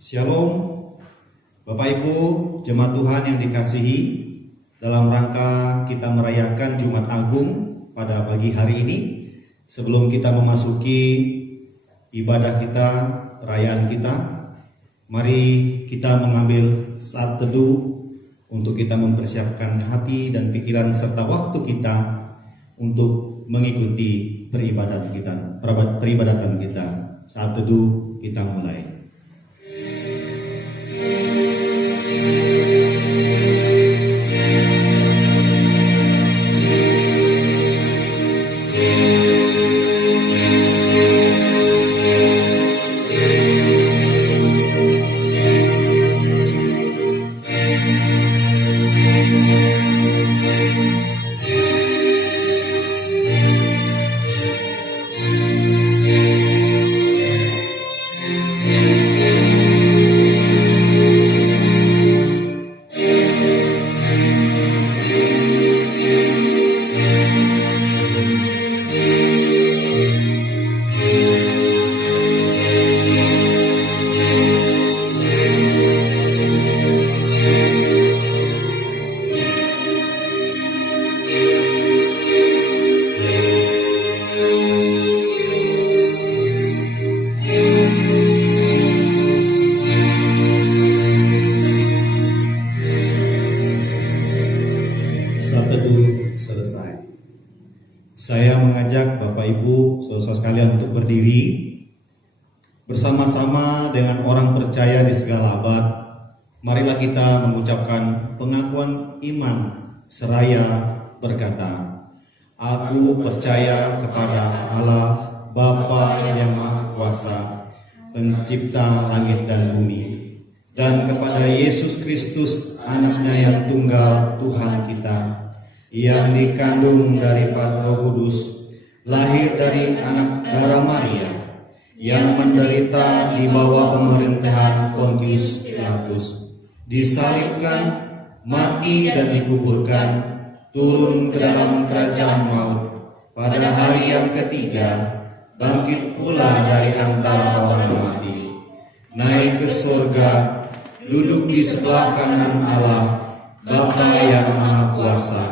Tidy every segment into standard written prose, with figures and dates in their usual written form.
Shalom, Bapak Ibu, jemaat Tuhan yang dikasihi. Dalam rangka kita merayakan Jumat Agung pada pagi hari ini, sebelum kita memasuki ibadah kita, perayaan kita, mari kita mengambil saat teduh untuk kita mempersiapkan hati dan pikiran serta waktu kita untuk mengikuti peribadatan kita. Saat teduh kita mulai. Saya mengajak Bapak Ibu, saudara-saudara sekalian untuk berdiri bersama-sama dengan orang percaya di segala abad. Marilah kita mengucapkan pengakuan iman seraya berkata, "Aku percaya kepada Allah Bapa yang Maha Kuasa, Pencipta langit dan bumi, dan kepada Yesus Kristus, Anaknya yang tunggal Tuhan kita, yang dikandung dari Roh Kudus, lahir dari anak darah Maria, yang menderita di bawah pemerintahan Pontius Pilatus, disalibkan, mati dan dikuburkan, turun ke dalam kerajaan maut, pada hari yang ketiga bangkit pula dari antara orang mati, naik ke surga, duduk di sebelah kanan Allah Bapa yang Maha Kuasa,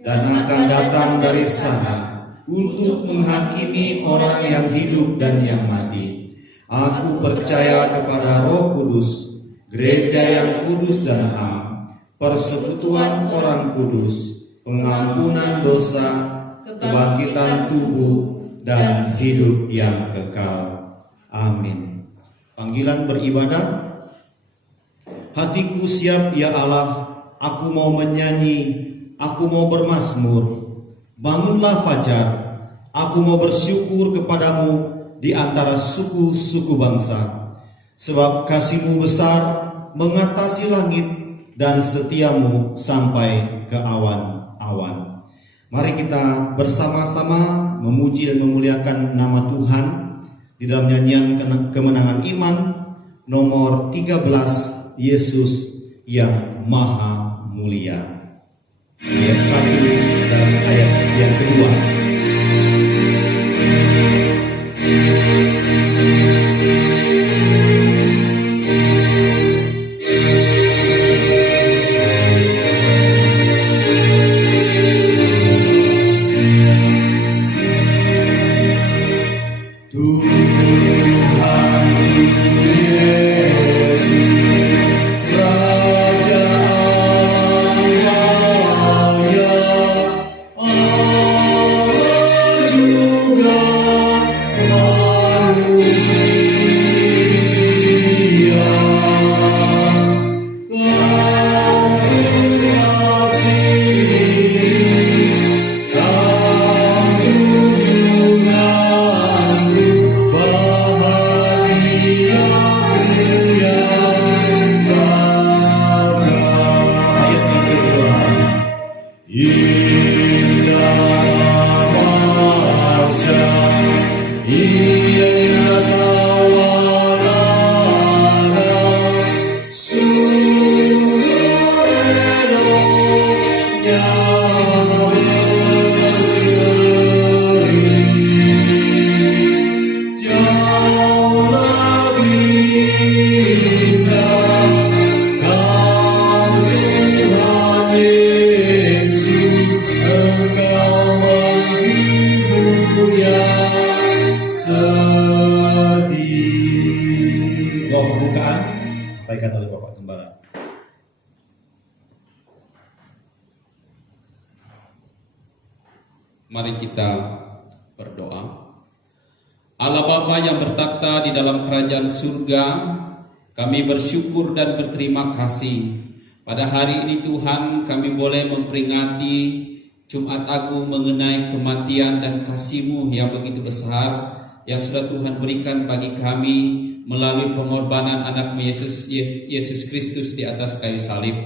dan akan datang dari sana untuk menghakimi orang yang hidup dan yang mati. Aku percaya kepada Roh Kudus, gereja yang kudus dan am, persekutuan orang kudus, pengampunan dosa, kebangkitan tubuh, dan hidup yang kekal. Amin. Panggilan beribadah. Hatiku siap ya Allah, aku mau menyanyi, aku mau bermazmur. Bangunlah fajar, aku mau bersyukur kepadamu di antara suku-suku bangsa. Sebab kasih-Mu besar mengatasi langit dan setia-Mu sampai ke awan-awan. Mari kita bersama-sama memuji dan memuliakan nama Tuhan di dalam nyanyian kemenangan iman nomor 13, Yesus yang Maha Mulia. Ayat 1 dan ayat yang kedua. disampaikan oleh Bapak Gembala. Mari kita berdoa. Allah Bapa yang bertakhta di dalam kerajaan surga, kami bersyukur dan berterima kasih. Pada hari ini Tuhan, kami boleh memperingati Jumat Agung mengenai kematian dan kasih-Mu yang begitu besar yang sudah Tuhan berikan bagi kami melalui pengorbanan anak-Mu Yesus Kristus di atas kayu salib.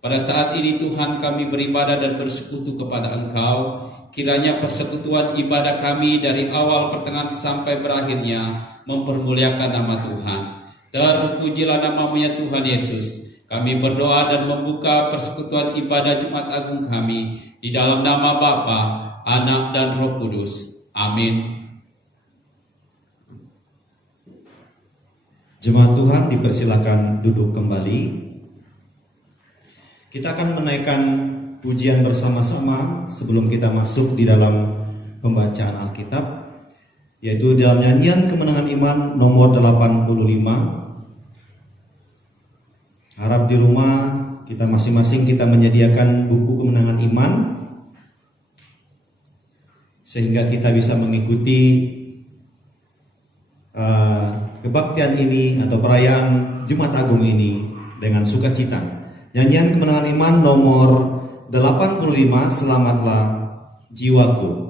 Pada saat ini Tuhan, kami beribadah dan bersekutu kepada Engkau. Kiranya persekutuan ibadah kami dari awal pertengahan sampai berakhirnya mempermuliakan nama Tuhan. Terpujilah nama-Mu ya Tuhan Yesus. Kami berdoa dan membuka persekutuan ibadah Jumat Agung kami di dalam nama Bapa, Anak dan Roh Kudus. Amin. Jemaat Tuhan dipersilakan duduk kembali. Kita akan menaikkan pujian bersama-sama sebelum kita masuk di dalam pembacaan Alkitab, yaitu dalam nyanyian Kemenangan Iman nomor 85. Harap di rumah kita masing-masing kita menyediakan buku Kemenangan Iman sehingga kita bisa mengikuti kebaktian ini atau perayaan Jumat Agung ini dengan sukacita. Nyanyian Kemenangan Iman nomor 85, Selamatlah Jiwaku.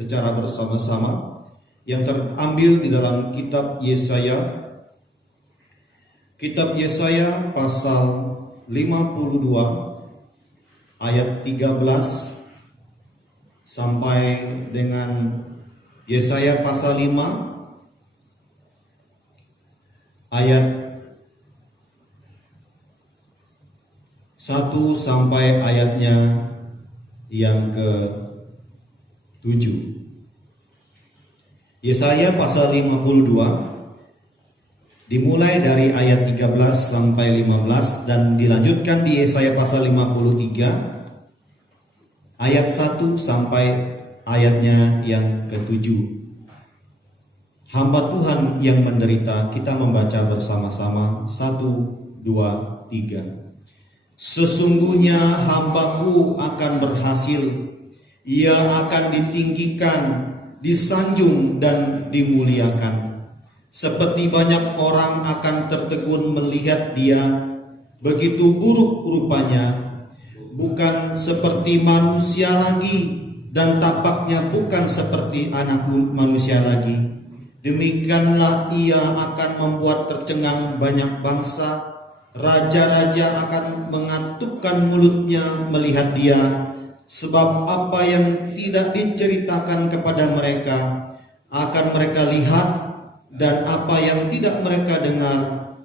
Secara bersama-sama yang terambil di dalam kitab Yesaya. Kitab Yesaya pasal 52 ayat 13 sampai dengan Yesaya pasal 5 ayat 1 sampai ayatnya yang ke-7. Yesaya pasal 52 Dimulai dari ayat 13 sampai 15 dan dilanjutkan di Yesaya pasal 53 ayat 1 sampai ayatnya yang ke-7. Hamba Tuhan yang menderita, kita membaca bersama-sama. 1, 2, 3. Sesungguhnya hambaku akan berhasil, ia akan ditinggikan, disanjung dan dimuliakan. Seperti banyak orang akan tertegun melihat dia, begitu buruk rupanya, bukan seperti manusia lagi, dan tampaknya bukan seperti anak manusia lagi. Demikianlah ia akan membuat tercengang banyak bangsa, raja-raja akan mengantukkan mulutnya melihat dia, sebab apa yang tidak diceritakan kepada mereka akan mereka lihat, dan apa yang tidak mereka dengar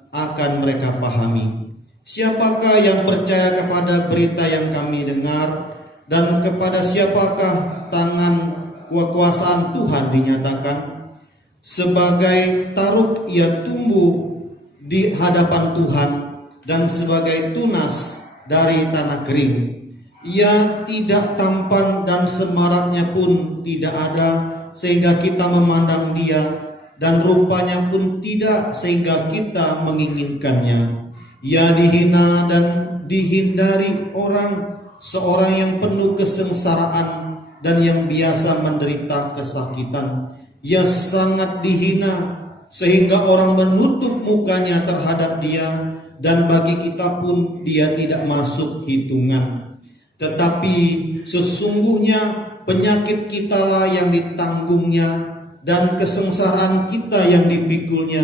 akan mereka pahami. Siapakah yang percaya kepada berita yang kami dengar, dan kepada siapakah tangan kekuasaan Tuhan dinyatakan? Sebagai taruk ia tumbuh di hadapan Tuhan, dan sebagai tunas dari tanah kering. Ia tidak tampan dan semaraknya pun tidak ada, sehingga kita memandang dia, dan rupanya pun tidak sehingga kita menginginkannya. Ia dihina dan dihindari orang, seorang yang penuh kesengsaraan dan yang biasa menderita kesakitan. Ia sangat dihina sehingga orang menutup mukanya terhadap dia, dan bagi kita pun dia tidak masuk hitungan. Tetapi sesungguhnya penyakit kitalah yang ditanggungnya, dan kesengsaraan kita yang dipikulnya.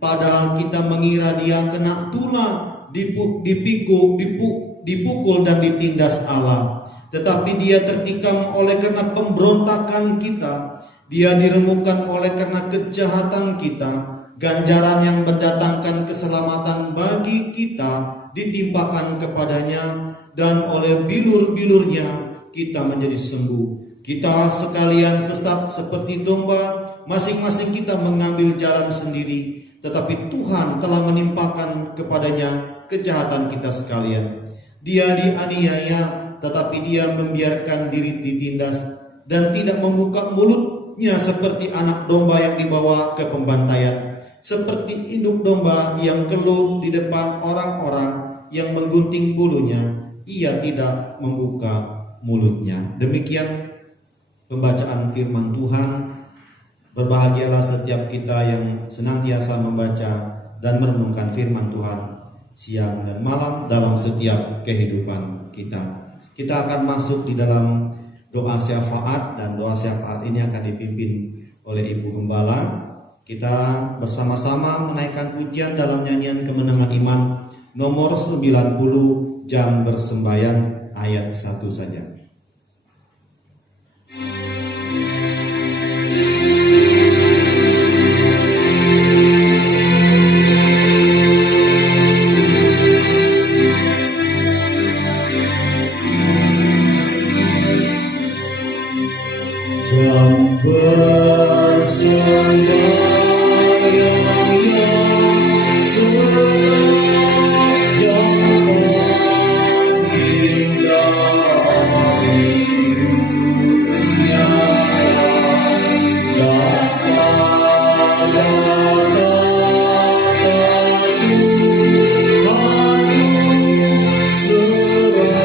Padahal kita mengira dia kena tulah, dipukul dan ditindas Allah. Tetapi dia tertikam oleh karena pemberontakan kita, dia diremukkan oleh karena kejahatan kita. Ganjaran yang mendatangkan keselamatan bagi kita ditimpakan kepadanya, dan oleh bilur-bilurnya kita menjadi sembuh. Kita sekalian sesat seperti domba, masing-masing kita mengambil jalan sendiri, tetapi Tuhan telah menimpakan kepadanya kejahatan kita sekalian. Dia dianiaya, tetapi dia membiarkan diri ditindas, dan tidak membuka mulutnya seperti anak domba yang dibawa ke pembantaian, seperti induk domba yang keluh di depan orang-orang yang menggunting bulunya, ia tidak membuka mulutnya. Demikian pembacaan firman Tuhan. Berbahagialah setiap kita yang senantiasa membaca dan merenungkan firman Tuhan siang dan malam dalam setiap kehidupan kita. Kita akan masuk di dalam doa syafaat, dan doa syafaat ini akan dipimpin oleh Ibu Gembala. Kita bersama-sama menaikkan pujian dalam nyanyian Kemenangan Iman nomor 90, Jam Bersembayang, ayat 1 saja. Jam bersembayang yang serak, yang paling dari dunia, dapat serahkan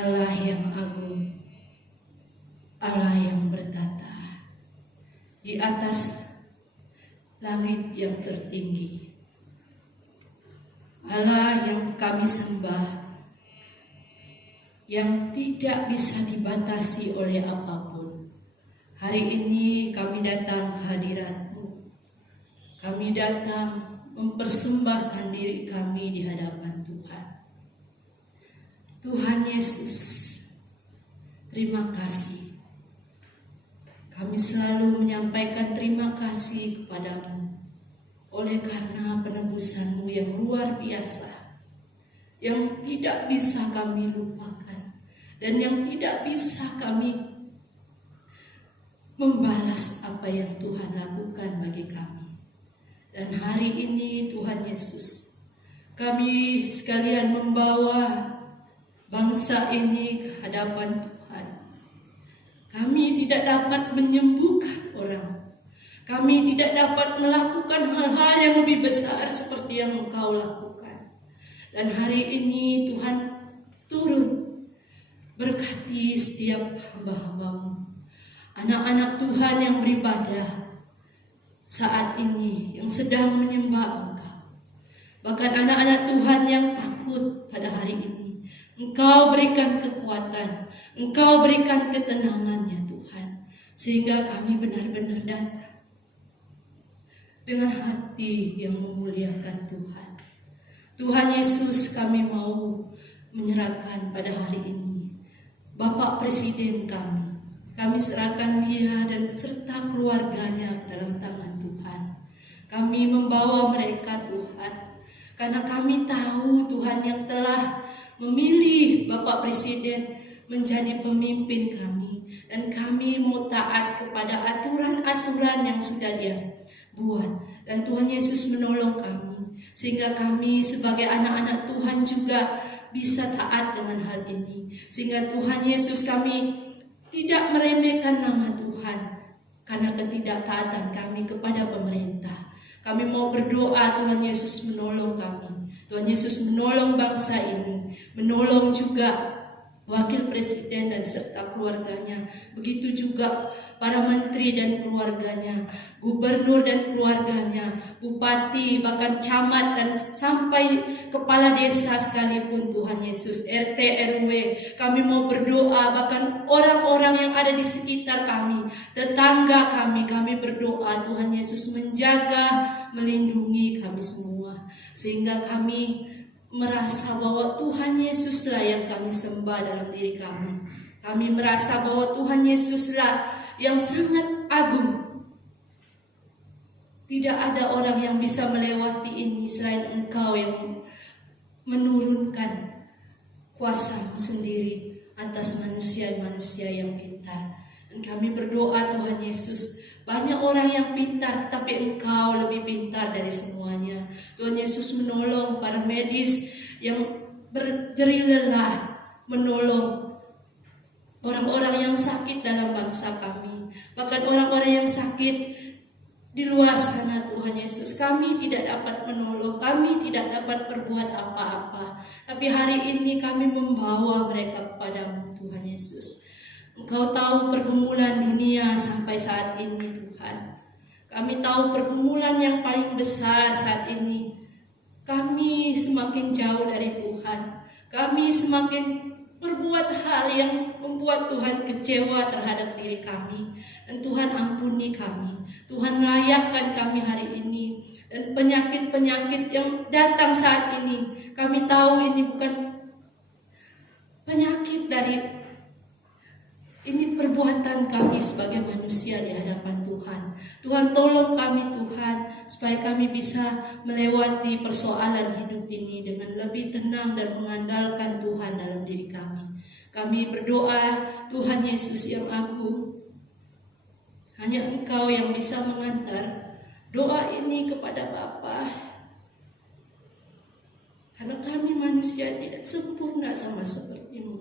Allah yang agung, Allah yang bertata di atas langit yang tertinggi, Allah yang kami sembah, yang tidak bisa dibatasi oleh apapun. Hari ini kami datang ke hadirat-Mu. Kami datang mempersembahkan diri kami di hadapan Tuhan. Tuhan Yesus, terima kasih. Kami selalu menyampaikan terima kasih kepada-Mu oleh karena penebusan-Mu yang luar biasa, yang tidak bisa kami lupakan dan yang tidak bisa kami membalas apa yang Tuhan lakukan bagi kami. Dan hari ini Tuhan Yesus, kami sekalian membawa bangsa ini ke hadapan Tuhan. Kami tidak dapat menyembuhkan orang. Kami tidak dapat melakukan hal-hal yang lebih besar seperti yang Engkau lakukan. Dan hari ini Tuhan turun berkati setiap hamba-hamba-Mu, anak-anak Tuhan yang beribadah saat ini, yang sedang menyembah Engkau. Bahkan anak-anak Tuhan yang takut pada hari ini, Engkau berikan kekuatan, Engkau berikan ketenangan ya Tuhan, sehingga kami benar-benar datang dengan hati yang memuliakan Tuhan. Tuhan Yesus, kami mau menyerahkan pada hari ini Bapak Presiden kami serahkan dia dan serta keluarganya dalam tangan Tuhan. Kami membawa mereka Tuhan, karena kami tahu Tuhan yang telah memilih Bapak Presiden menjadi pemimpin kami, dan kami mau taat kepada aturan-aturan yang sudah dia buat. Dan Tuhan Yesus menolong kami, sehingga kami sebagai anak-anak Tuhan juga bisa taat dengan hal ini. Sehingga Tuhan Yesus, kami tidak meremehkan nama Tuhan karena ketidaktaatan kami kepada pemerintah. Kami mau berdoa Tuhan Yesus menolong kami. Tuhan Yesus menolong bangsa ini, menolong juga wakil presiden dan serta keluarganya. Begitu juga para menteri dan keluarganya, gubernur dan keluarganya, bupati, bahkan camat dan sampai kepala desa sekalipun Tuhan Yesus, RT, RW. Kami mau berdoa, bahkan orang-orang yang ada di sekitar kami, tetangga kami berdoa Tuhan Yesus menjaga, melindungi kami semua. Sehingga kami merasa bahwa Tuhan Yesuslah yang kami sembah dalam diri kami. Kami merasa bahwa Tuhan Yesuslah yang sangat agung. Tidak ada orang yang bisa melewati ini selain Engkau yang menurunkan kuasa-Mu sendiri atas manusia-manusia yang pintar. Dan kami berdoa Tuhan Yesus, banyak orang yang pintar, tapi Engkau lebih pintar dari semuanya. Tuhan Yesus menolong para medis yang berjerih lelah, menolong orang-orang yang sakit dalam bangsa kami. Bahkan orang-orang yang sakit di luar sana Tuhan Yesus, kami tidak dapat menolong, kami tidak dapat berbuat apa-apa. Tapi hari ini kami membawa mereka kepadamu Tuhan Yesus. Engkau tahu pergumulan dunia sampai saat ini Tuhan. Kami tahu pergumulan yang paling besar saat ini. Kami semakin jauh dari Tuhan. Kami semakin berbuat hal yang membuat Tuhan kecewa terhadap diri kami. Dan Tuhan ampuni kami. Tuhan layakkan kami hari ini. Dan penyakit-penyakit yang datang saat ini, kami tahu ini bukan penyakit dari ini perbuatan kami sebagai manusia di hadapan Tuhan. Tuhan tolong kami Tuhan, supaya kami bisa melewati persoalan hidup ini dengan lebih tenang dan mengandalkan Tuhan dalam diri kami. Kami berdoa Tuhan Yesus yang agung, hanya Engkau yang bisa mengantar doa ini kepada Bapa. Karena kami manusia tidak sempurna sama seperti-Mu.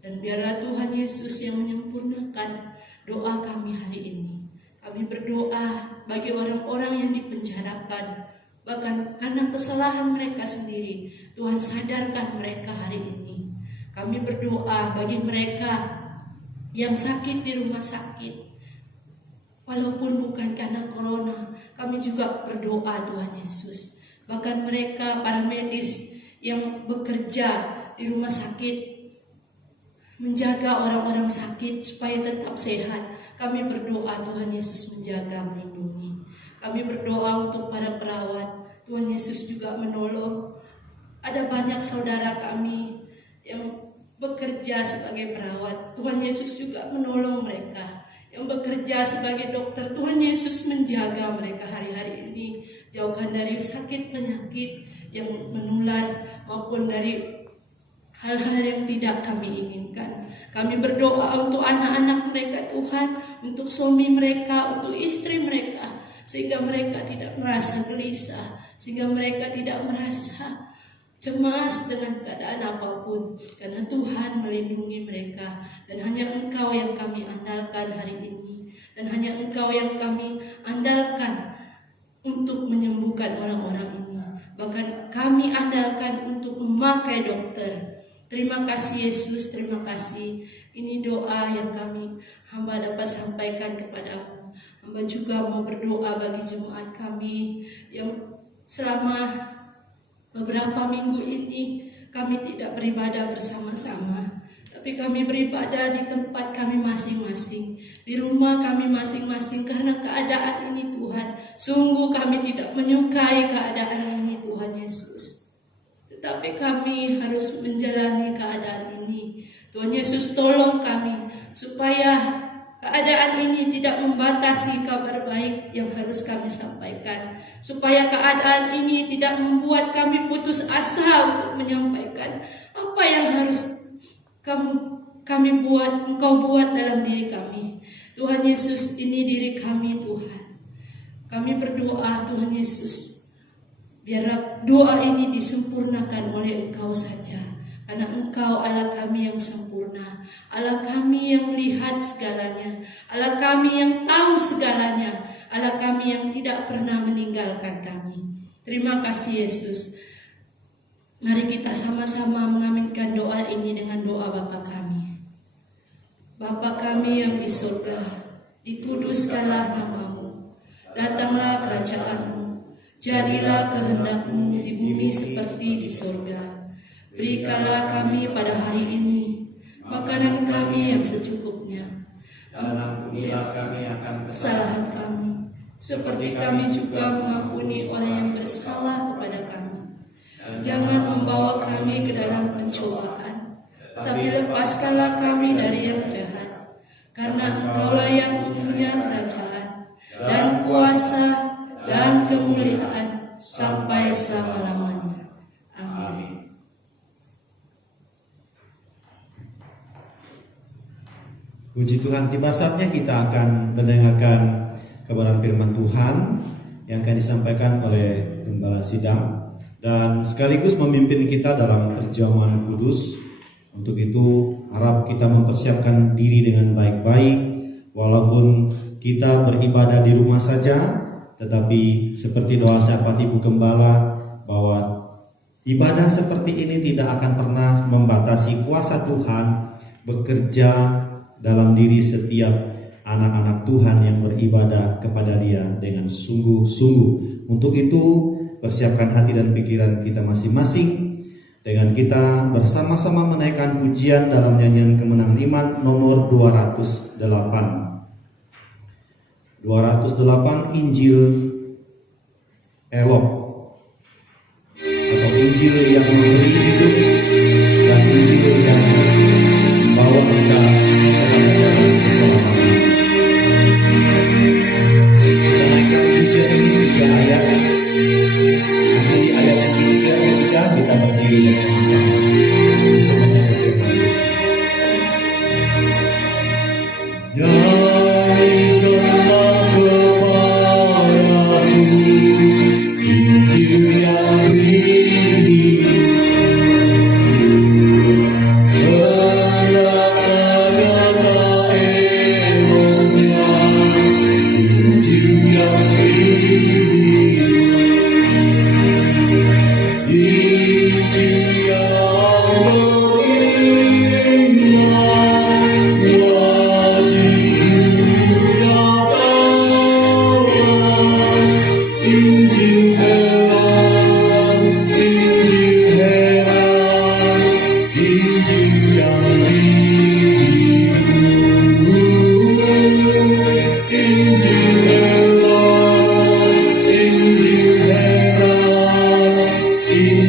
Dan biarlah Tuhan Yesus yang menyempurnakan doa kami hari ini. Kami berdoa bagi orang-orang yang dipenjarakan, bahkan karena kesalahan mereka sendiri. Tuhan sadarkan mereka hari ini. Kami berdoa bagi mereka yang sakit di rumah sakit. Walaupun bukan karena corona, kami juga berdoa Tuhan Yesus. Bahkan mereka para medis yang bekerja di rumah sakit, menjaga orang-orang sakit supaya tetap sehat. Kami berdoa Tuhan Yesus menjaga, melindungi. Kami berdoa untuk para perawat. Tuhan Yesus juga menolong. Ada banyak saudara kami yang bekerja sebagai perawat. Tuhan Yesus juga menolong mereka. Yang bekerja sebagai dokter, Tuhan Yesus menjaga mereka hari-hari ini. Jauhkan dari sakit penyakit yang menular maupun dari hal-hal yang tidak kami inginkan. Kami berdoa untuk anak-anak mereka Tuhan, untuk suami mereka, untuk istri mereka, sehingga mereka tidak merasa gelisah, sehingga mereka tidak merasa cemas dengan keadaan apapun, karena Tuhan melindungi mereka. Dan hanya Engkau yang kami andalkan hari ini, dan hanya Engkau yang kami andalkan untuk menyembuhkan orang-orang ini. Bahkan kami andalkan untuk memakai dokter. Terima kasih Yesus, terima kasih. Ini doa yang kami hamba dapat sampaikan kepadamu. Hamba juga mau berdoa bagi jemaat kami yang selama beberapa minggu ini kami tidak beribadah bersama-sama, tapi kami beribadah di tempat kami masing-masing, di rumah kami masing-masing, karena keadaan ini Tuhan, sungguh kami tidak menyukai keadaan ini Tuhan Yesus. Tetapi kami harus menjalani keadaan ini. Tuhan Yesus tolong kami supaya keadaan ini tidak membatasi kabar baik yang harus kami sampaikan. Supaya keadaan ini tidak membuat kami putus asa untuk menyampaikan apa yang harus Engkau buat dalam diri kami. Tuhan Yesus, ini diri kami Tuhan. Kami berdoa Tuhan Yesus, biarlah doa ini disempurnakan oleh Engkau saja. Karena Engkau Allah kami yang sempurna, Allah kami yang melihat segalanya, Allah kami yang tahu segalanya, Allah kami yang tidak pernah meninggalkan kami. Terima kasih Yesus. Mari kita sama-sama mengaminkan doa ini dengan doa Bapa kami. Bapa kami yang di surga, dikuduskanlah nama-Mu, datanglah kerajaan-Mu, jadilah kehendak-Mu di bumi seperti di surga. Berikanlah kami pada hari ini makanan kami yang secukupnya. Dan ampunilah kami akan kesalahan kami, seperti kami juga mengampuni orang yang bersalah kepada kami. Jangan membawa kami ke dalam pencobaan, tapi lepaskanlah kami dari yang jahat. Karena Engkaulah yang mempunyai kerajaan dan kuasa dan kemuliaan sampai selama-lamanya. Amin. Puji Tuhan, tiba saatnya kita akan mendengarkan kebenaran firman Tuhan yang akan disampaikan oleh Gembala Sidang dan sekaligus memimpin kita dalam perjamuan kudus. Untuk itu harap kita mempersiapkan diri dengan baik-baik, walaupun kita beribadah di rumah saja, tetapi seperti doa sahabat Ibu Gembala bahwa ibadah seperti ini tidak akan pernah membatasi kuasa Tuhan bekerja dalam diri setiap anak-anak Tuhan yang beribadah kepada Dia dengan sungguh-sungguh. Untuk itu persiapkan hati dan pikiran kita masing-masing dengan kita bersama-sama menaikkan pujian dalam nyanyian kemenangan iman nomor 208. 208 Injil Elok atau Injil yang memberi hidup dan Injil yang membawa kita kepada jalan keselamatan. Kita naikkan pujian ini 3 ayat. Nanti di ayat yang ketiga kita berdiri bersama-sama untuk menyambut firman. Nyanyikanlah kepadaku Injil yang nyata eloknya, Injil yang Injil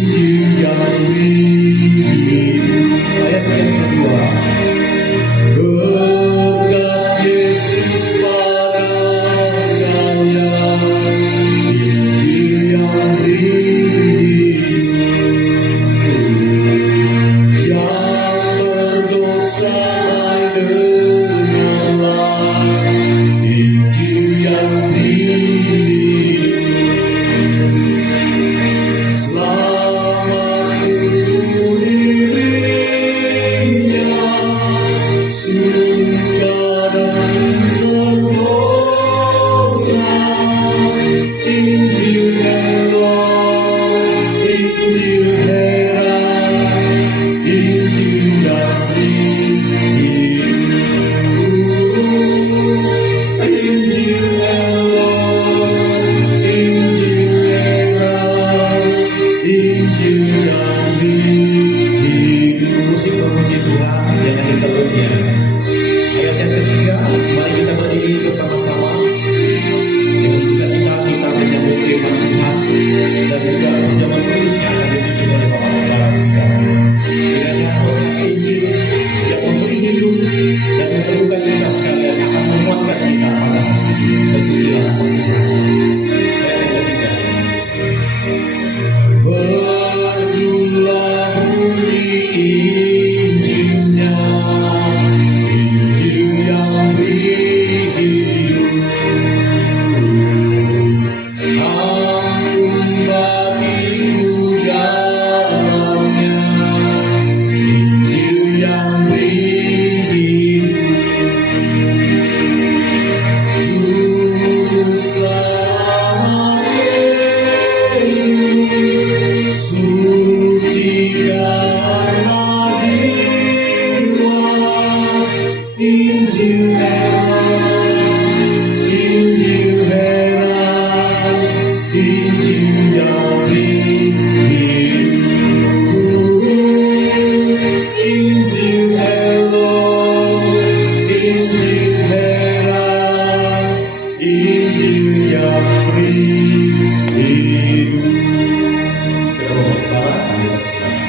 Injil yang hidup. Ayat yang kedua. Berkat Yesus pada sekalian, Injil yang hidup. Yang berdosa denganlah Injil yang hidup. Selamat untuk dirinya, suka dan sentosa. Injil elok, Injil heran, Injil yang hidup. Injil elok, Injil heran, Injil yang hidup. Musik memuji Tuhan yang ada di dalamnya. Ayat yang ketiga, mari kita berdiri bersama-sama dengan sukacita kita menyambut firman Tuhan dan juga perjamuan kudus yang akan dipimpin oleh Bapak Saudara sekalian. Kiranya berkat Injil yang memberi hidup dan meneguhkan kita sekalian akan menguatkan kita pada hari ini. Terpujilah nama Tuhan. Ayat yang ketiga. Merdulah bunyi Injilnya, Injil yang hidup. Ampun bagiku dalamnya, Injil yang hidup. Juru selamat Yesus, sucikanlah jiwa. Injil elok, Injil heran, Injil yang hidup. Injil elok, Injil heran, Injil yang hidup. Bapak Saudara, kami persilakan.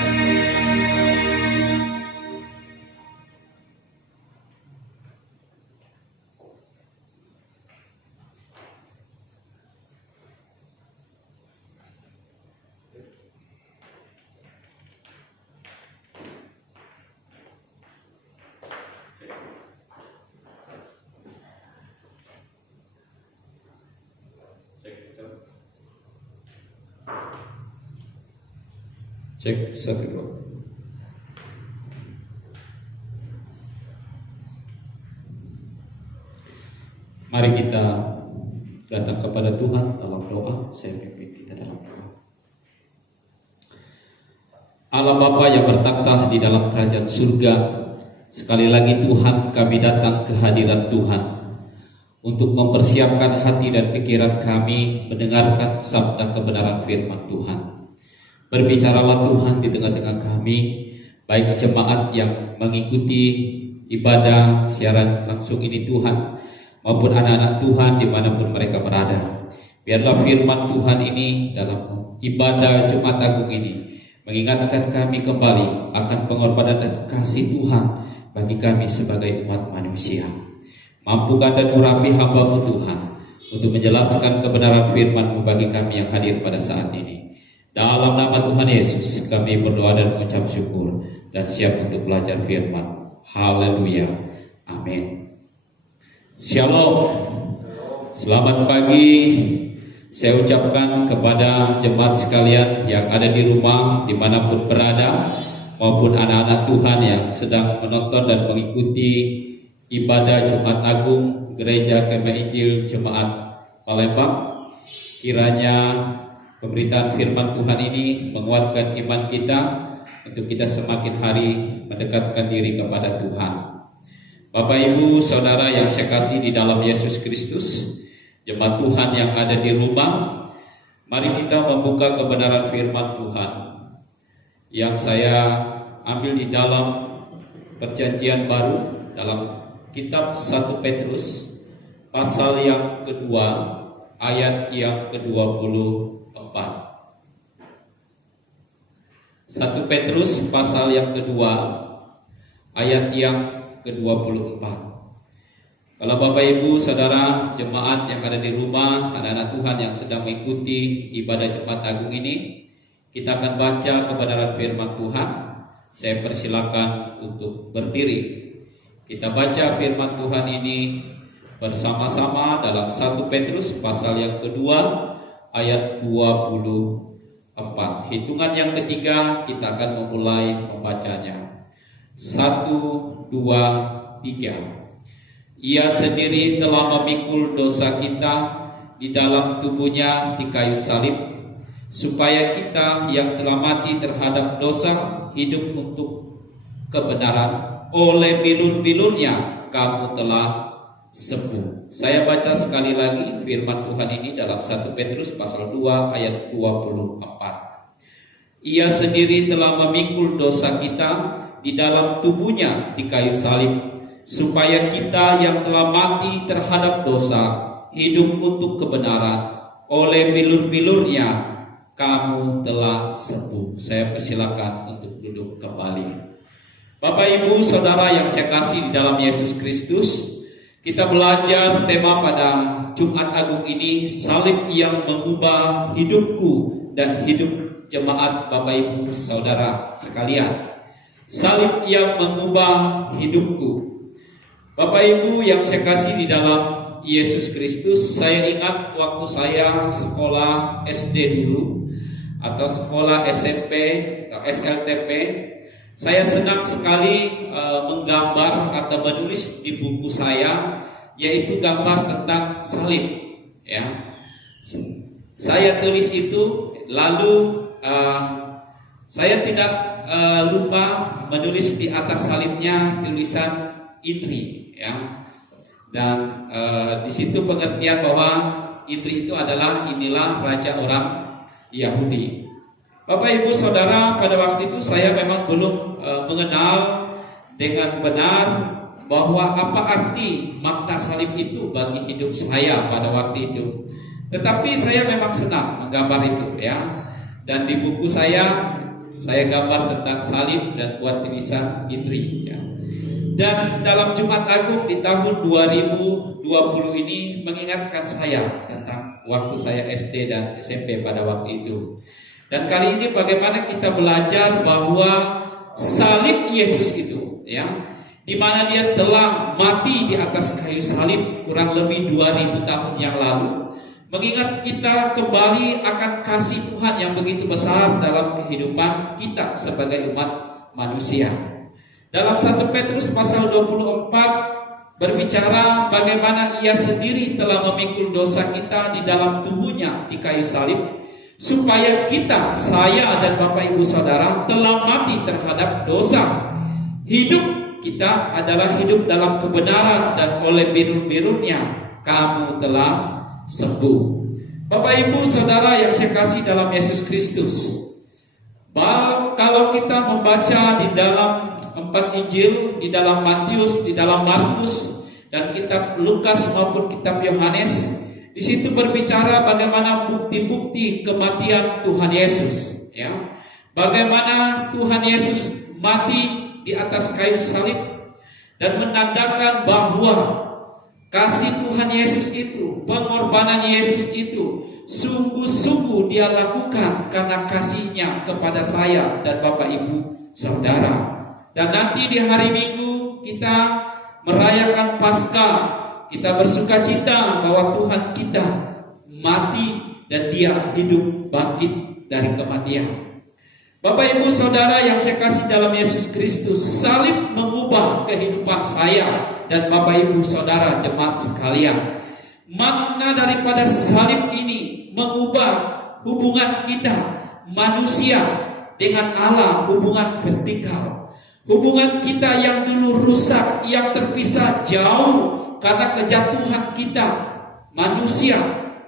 Cek 1 2. Mari kita datang kepada Tuhan dalam doa. Saya pimpin kita dalam doa. Allah Bapa yang bertakhta di dalam kerajaan surga, sekali lagi Tuhan, kami datang ke hadirat Tuhan untuk mempersiapkan hati dan pikiran kami mendengarkan sabda kebenaran firman Tuhan. Berbicaralah Tuhan di tengah-tengah kami, baik jemaat yang mengikuti ibadah siaran langsung ini Tuhan, maupun anak-anak Tuhan dimanapun mereka berada. Biarlah firman Tuhan ini dalam ibadah Jumat Agung ini mengingatkan kami kembali akan pengorbanan dan kasih Tuhan bagi kami sebagai umat manusia. Mampukan dan urapi hamba-Mu Tuhan untuk menjelaskan kebenaran firman-Mu bagi kami yang hadir pada saat ini. Dalam nama Tuhan Yesus kami berdoa dan mengucap syukur dan siap untuk belajar firman. Haleluya. Amin. Shalom. Selamat pagi. Saya ucapkan kepada jemaat sekalian yang ada di rumah dimanapun berada, maupun anak-anak Tuhan yang sedang menonton dan mengikuti ibadah Jumat Agung Gereja Kemah Injil Jemaat Palembang. Kiranya pemberitaan firman Tuhan ini menguatkan iman kita untuk kita semakin hari mendekatkan diri kepada Tuhan. Bapak Ibu Saudara yang saya kasih di dalam Yesus Kristus, jemaat Tuhan yang ada di rumah, mari kita membuka kebenaran firman Tuhan yang saya ambil di dalam Perjanjian Baru dalam kitab 1 Petrus pasal yang kedua ayat yang ke-24. 1 Petrus pasal yang kedua, ayat yang ke-24. Kalau Bapak Ibu Saudara jemaat yang ada di rumah, anak-anak Tuhan yang sedang mengikuti ibadah Jumat Agung ini, kita akan baca kebenaran firman Tuhan. Saya persilakan untuk berdiri. Kita baca firman Tuhan ini bersama-sama dalam 1 Petrus pasal yang kedua, ayat 24. Hitungan yang ketiga kita akan memulai membacanya. 1, 2, 3. Ia sendiri telah memikul dosa kita di dalam tubuhnya di kayu salib, supaya kita yang telah mati terhadap dosa hidup untuk kebenaran. Oleh bilur-bilurnya kamu telah sembuh. Saya baca sekali lagi firman Tuhan ini dalam 1 Petrus pasal 2 ayat 24. Ia sendiri telah memikul dosa kita di dalam tubuhnya di kayu salib, supaya kita yang telah mati terhadap dosa hidup untuk kebenaran. Oleh bilur-bilurnya kamu telah sembuh. Saya persilakan untuk duduk kembali. Bapak Ibu Saudara yang saya kasih di dalam Yesus Kristus, kita belajar tema pada Jumat Agung ini, salib yang mengubah hidupku dan hidup jemaat Bapak Ibu Saudara sekalian. Salib yang mengubah hidupku. Bapak Ibu yang saya kasih di dalam Yesus Kristus, saya ingat waktu saya sekolah SD dulu atau sekolah SMP atau SLTP, saya senang sekali menggambar atau menulis di buku saya, yaitu gambar tentang salib. Ya, saya tulis itu, lalu saya tidak lupa menulis di atas salibnya tulisan INRI, ya. Dan di situ pengertian bahwa INRI itu adalah inilah raja orang Yahudi. Bapak Ibu Saudara, pada waktu itu saya memang belum mengenal dengan benar bahwa apa arti makna salib itu bagi hidup saya pada waktu itu. Tetapi saya memang senang menggambar itu, ya. Dan di buku saya gambar tentang salib dan buat tulisan INRI, ya. Dan dalam Jumat Agung di tahun 2020 ini mengingatkan saya tentang waktu saya SD dan SMP pada waktu itu. Dan kali ini bagaimana kita belajar bahwa salib Yesus itu, ya, di mana dia telah mati di atas kayu salib kurang lebih 2000 tahun yang lalu, mengingat kita kembali akan kasih Tuhan yang begitu besar dalam kehidupan kita sebagai umat manusia. Dalam 1 Petrus pasal 24 berbicara bagaimana ia sendiri telah memikul dosa kita di dalam tubuhnya di kayu salib, supaya kita, saya dan Bapak Ibu Saudara telah mati terhadap dosa. Hidup kita adalah hidup dalam kebenaran, dan oleh bilur-bilurnya kamu telah sembuh. Bapak Ibu Saudara yang saya kasih dalam Yesus Kristus, kalau kita membaca di dalam 4 Injil, di dalam Matius, di dalam Markus, dan kitab Lukas maupun kitab Yohanes, di situ berbicara bagaimana bukti-bukti kematian Tuhan Yesus, ya. Bagaimana Tuhan Yesus mati di atas kayu salib dan menandakan bahwa kasih Tuhan Yesus itu, pengorbanan Yesus itu sungguh-sungguh dia lakukan karena kasihnya kepada saya dan Bapak Ibu Saudara. Dan nanti di hari Minggu kita merayakan Paskah, kita bersuka cita bahwa Tuhan kita mati dan dia hidup bangkit dari kematian. Bapak Ibu Saudara yang saya kasih dalam Yesus Kristus, salib mengubah kehidupan saya dan Bapak Ibu Saudara jemaat sekalian. Makna daripada salib ini mengubah hubungan kita manusia dengan Allah, hubungan vertikal. Hubungan kita yang dulu rusak, yang terpisah jauh karena kejatuhan kita manusia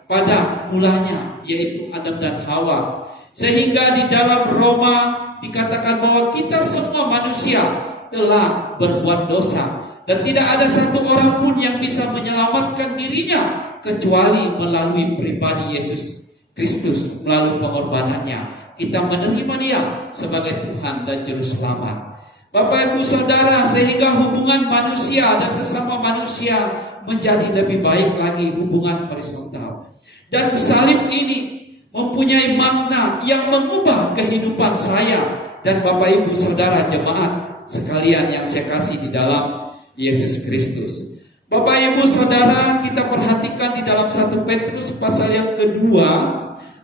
pada mulanya, yaitu Adam dan Hawa. Sehingga di dalam Roma dikatakan bahwa kita semua manusia telah berbuat dosa, dan tidak ada satu orang pun yang bisa menyelamatkan dirinya kecuali melalui pribadi Yesus Kristus melalui pengorbanannya. Kita menerima Dia sebagai Tuhan dan Juru Selamat. Bapak Ibu Saudara, sehingga hubungan manusia dan sesama manusia menjadi lebih baik lagi, hubungan horizontal. Dan salib ini mempunyai makna yang mengubah kehidupan saya dan Bapak Ibu Saudara jemaat sekalian yang saya kasih di dalam Yesus Kristus. Bapak Ibu Saudara, kita perhatikan di dalam 1 Petrus pasal yang kedua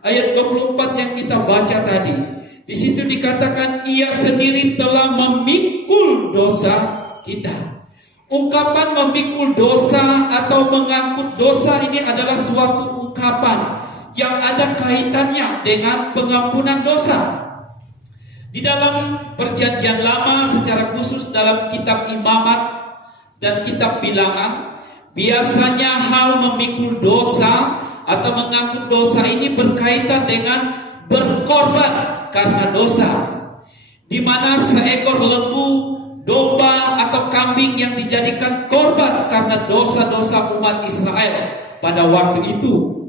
ayat 24 yang kita baca tadi. Di situ dikatakan Ia sendiri telah memikul dosa kita. Ungkapan memikul dosa atau mengangkut dosa ini adalah suatu ungkapan yang ada kaitannya dengan pengampunan dosa. Di dalam Perjanjian Lama, secara khusus dalam kitab Imamat dan kitab Bilangan, biasanya hal memikul dosa atau mengangkut dosa ini berkaitan dengan berkorban karena dosa, di mana seekor lembu, domba atau kambing yang dijadikan korban karena dosa-dosa umat Israel pada waktu itu.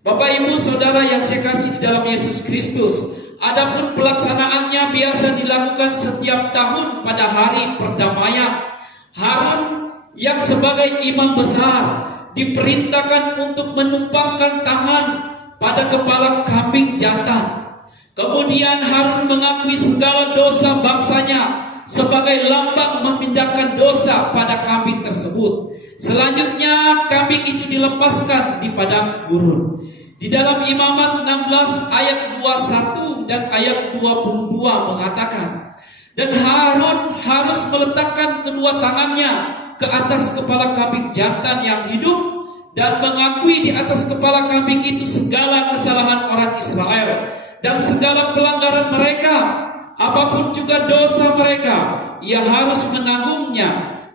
Bapak Ibu Saudara yang saya kasih di dalam Yesus Kristus, adapun pelaksanaannya biasa dilakukan setiap tahun pada hari perdamaian. Harun yang sebagai imam besar diperintahkan untuk menumpangkan tangan pada kepala kambing jantan. Kemudian Harun mengakui segala dosa bangsanya sebagai lambang memindahkan dosa pada kambing tersebut. Selanjutnya kambing itu dilepaskan di padang gurun. Di dalam Imamat 16 ayat 21 dan ayat 22 mengatakan, dan Harun harus meletakkan kedua tangannya ke atas kepala kambing jantan yang hidup dan mengakui di atas kepala kambing itu segala kesalahan orang Israel dan segala pelanggaran mereka, apapun juga dosa mereka, ia harus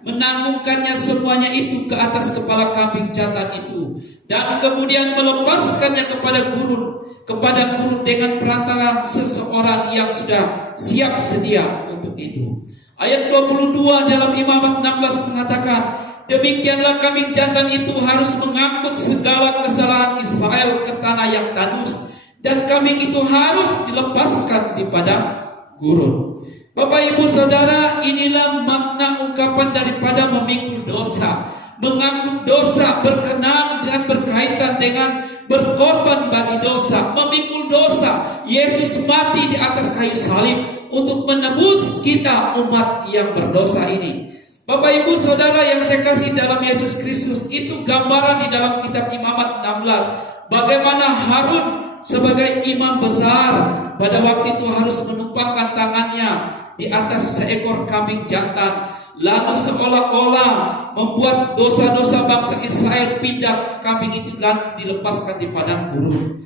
menanggungkannya semuanya itu ke atas kepala kambing jantan itu, dan kemudian melepaskannya kepada gurun dengan perantaraan seseorang yang sudah siap sedia untuk itu. Ayat 22 dalam Imamat 16 mengatakan, demikianlah kambing jantan itu harus mengangkut segala kesalahan Israel ke tanah yang tandus, dan kambing itu harus dilepaskan di padang gurun. Bapak Ibu Saudara, inilah makna ungkapan daripada memikul dosa. Mengangkut dosa berkenaan dan berkaitan dengan berkorban bagi dosa, memikul dosa. Yesus mati di atas kayu salib untuk menebus kita umat yang berdosa ini. Bapak Ibu Saudara yang saya kasih dalam Yesus Kristus, itu gambaran di dalam kitab Imamat 16 bagaimana Harun sebagai imam besar pada waktu itu harus menumpangkan tangannya di atas seekor kambing jantan, lalu seolah-olah membuat dosa-dosa bangsa Israel pindah ke kambing itu dan dilepaskan di padang gurun.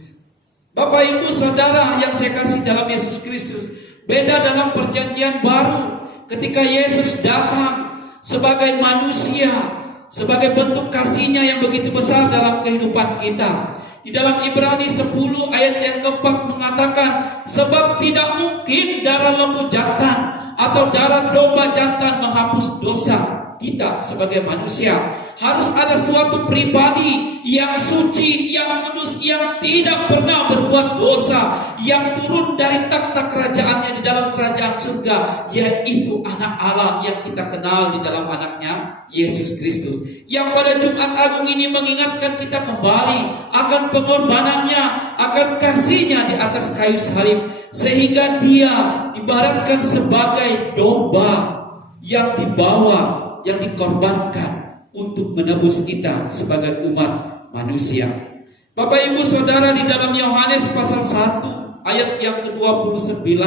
Bapak Ibu Saudara yang saya kasih dalam Yesus Kristus, beda dalam Perjanjian Baru ketika Yesus datang sebagai manusia, sebagai bentuk kasih-Nya yang begitu besar dalam kehidupan kita. Di dalam Ibrani 10 ayat yang keempat mengatakan, sebab tidak mungkin darah lembu jantan atau darah domba jantan menghapus dosa kita sebagai manusia. Harus ada suatu pribadi yang suci, yang kudus, yang tidak pernah berbuat dosa, yang turun dari takhta kerajaannya di dalam kerajaan surga, yaitu anak Allah yang kita kenal di dalam anaknya Yesus Kristus, yang pada Jumat Agung ini mengingatkan kita kembali akan pengorbanannya, akan kasih-Nya di atas kayu salib, sehingga Dia ibaratkan sebagai domba yang dibawa, yang dikorbankan untuk menebus kita sebagai umat manusia. Bapak Ibu Saudara, di dalam Yohanes pasal 1 ayat yang ke-29,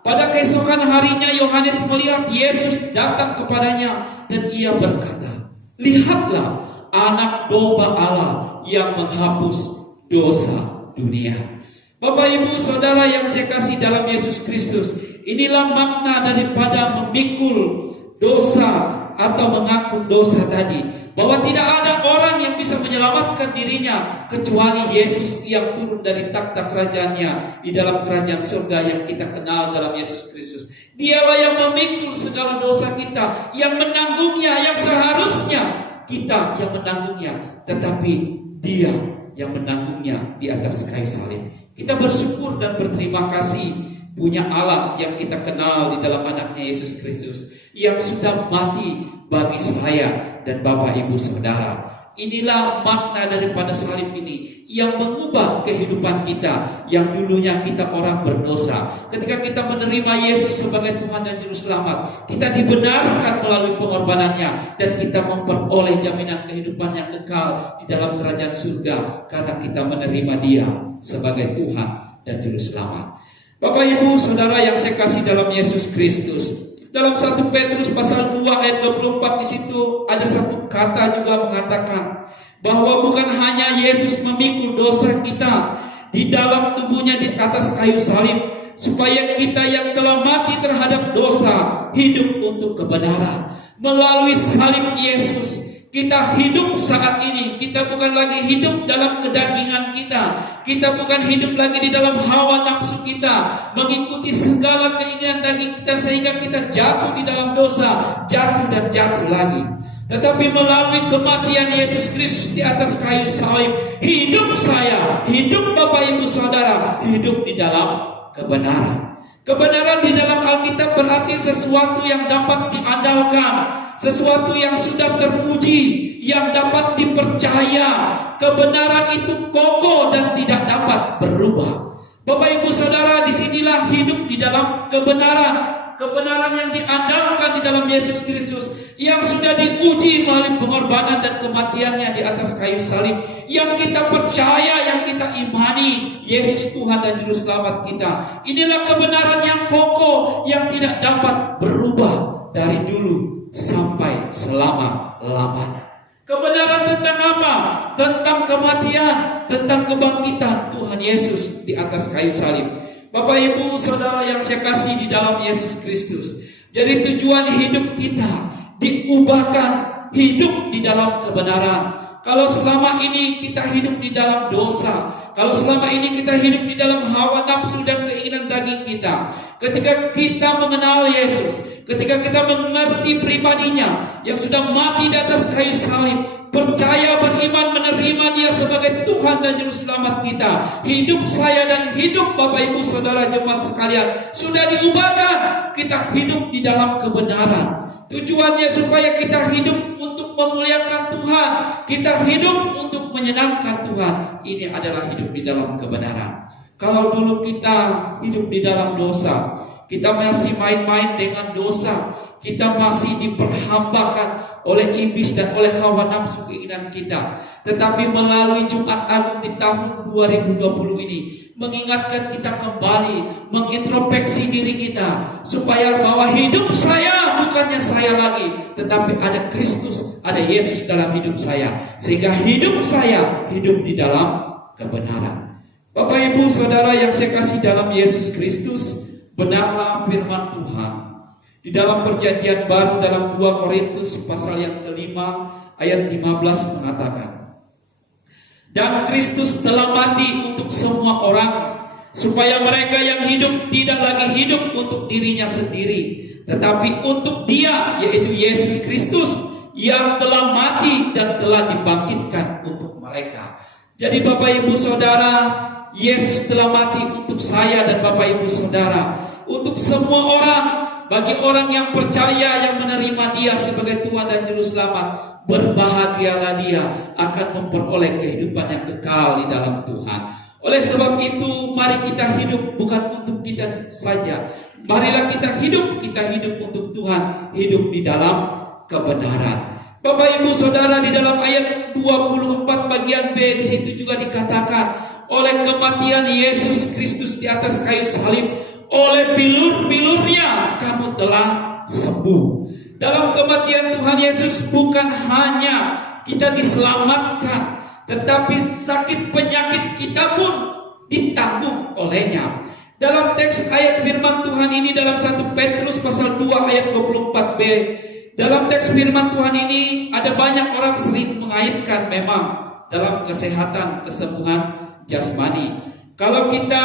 pada keesokan harinya Yohanes melihat Yesus datang kepadanya dan ia berkata, lihatlah anak domba Allah yang menghapus dosa dunia. Bapak Ibu Saudara yang saya kasih dalam Yesus Kristus, inilah makna daripada memikul dosa atau mengangkut dosa tadi, bahwa tidak ada orang yang bisa menyelamatkan dirinya kecuali Yesus yang turun dari takhta kerajaannya di dalam kerajaan surga yang kita kenal dalam Yesus Kristus. Dialah yang memikul segala dosa kita, yang menanggungnya, yang seharusnya kita yang menanggungnya, tetapi Dia yang menanggungnya di atas kayu salib. Kita bersyukur dan berterima kasih punya Allah yang kita kenal di dalam anaknya Yesus Kristus yang sudah mati bagi saya dan Bapak Ibu Saudara. Inilah makna daripada salib ini yang mengubah kehidupan kita yang dulunya kita orang berdosa. Ketika kita menerima Yesus sebagai Tuhan dan Juru Selamat, kita dibenarkan melalui pengorbanannya dan kita memperoleh jaminan kehidupan yang kekal di dalam kerajaan surga karena kita menerima Dia sebagai Tuhan dan Juru Selamat. Bapak Ibu Saudara yang saya kasih dalam Yesus Kristus, dalam 1 Petrus pasal 2 ayat 24 di situ ada satu kata juga mengatakan bahwa bukan hanya Yesus memikul dosa kita di dalam tubuhnya di atas kayu salib, supaya kita yang telah mati terhadap dosa hidup untuk kebenaran. Melalui salib Yesus kita hidup saat ini. Kita bukan lagi hidup dalam kedagingan kita. Kita bukan hidup lagi di dalam hawa nafsu kita, mengikuti segala keinginan daging kita sehingga kita jatuh di dalam dosa, jatuh dan jatuh lagi. Tetapi melalui kematian Yesus Kristus di atas kayu salib, hidup saya, hidup Bapak Ibu Saudara, hidup di dalam kebenaran. Kebenaran di dalam Alkitab berarti sesuatu yang dapat diandalkan, sesuatu yang sudah teruji, yang dapat dipercaya. Kebenaran itu kokoh dan tidak dapat berubah. Bapak Ibu Saudara, disinilah hidup di dalam kebenaran. Kebenaran yang diandalkan di dalam Yesus Kristus, yang sudah diuji melalui pengorbanan dan kematiannya di atas kayu salib, yang kita percaya, yang kita imani, Yesus Tuhan dan Juru Selamat kita. Inilah kebenaran yang kokoh, yang tidak dapat berubah dari dulu sampai selama-lamanya. Kebenaran tentang apa? Tentang kematian, tentang kebangkitan Tuhan Yesus di atas kayu salib. Bapak Ibu Saudara yang saya kasih di dalam Yesus Kristus, jadi tujuan hidup kita diubahkan hidup di dalam kebenaran. Kalau selama ini kita hidup di dalam dosa, kalau selama ini kita hidup di dalam hawa nafsu dan keinginan daging kita, ketika kita mengenal Yesus, ketika kita mengerti pribadinya yang sudah mati di atas kayu salib, percaya, beriman, menerima Dia sebagai Tuhan dan Juru Selamat kita, hidup saya dan hidup Bapak Ibu Saudara jemaat sekalian sudah diubahkan. Kita hidup di dalam kebenaran. Tujuannya supaya kita hidup untuk memuliakan Tuhan, kita hidup untuk menyenangkan Tuhan. Ini adalah hidup di dalam kebenaran. Kalau dulu kita hidup di dalam dosa, kita masih main-main dengan dosa, kita masih diperhambakan oleh iblis dan oleh hawa nafsu keinginan kita. Tetapi melalui Jumat Agung di tahun 2020 ini, mengingatkan kita kembali, mengintrospeksi diri kita, supaya bahwa hidup saya bukannya saya lagi, tetapi ada Kristus, ada Yesus dalam hidup saya, sehingga hidup saya hidup di dalam kebenaran. Bapak Ibu Saudara yang saya kasih dalam Yesus Kristus, benarlah firman Tuhan di dalam perjanjian baru dalam 2 Korintus pasal yang kelima ayat 15 mengatakan, dan Kristus telah mati untuk semua orang, supaya mereka yang hidup tidak lagi hidup untuk dirinya sendiri, tetapi untuk Dia, yaitu Yesus Kristus, yang telah mati dan telah dibangkitkan untuk mereka. Jadi Bapak Ibu Saudara, Yesus telah mati untuk saya dan Bapak Ibu Saudara, untuk semua orang. Bagi orang yang percaya, yang menerima Dia sebagai Tuhan dan Juru Selamat, berbahagialah dia akan memperoleh kehidupan yang kekal di dalam Tuhan. Oleh sebab itu, mari kita hidup bukan untuk kita saja. Marilah kita hidup untuk Tuhan, hidup di dalam kebenaran. Bapak Ibu Saudara, di dalam ayat 24 bagian B di situ juga dikatakan, oleh kematian Yesus Kristus di atas kayu salib, oleh bilur-bilurnya kamu telah sembuh. Dalam kematian Tuhan Yesus bukan hanya kita diselamatkan, tetapi sakit penyakit kita pun ditanggung olehnya. Dalam teks ayat firman Tuhan ini dalam 1 Petrus pasal 2 ayat 24b, dalam teks firman Tuhan ini ada banyak orang sering mengaitkan memang dalam kesehatan, kesembuhan jasmani. Kalau kita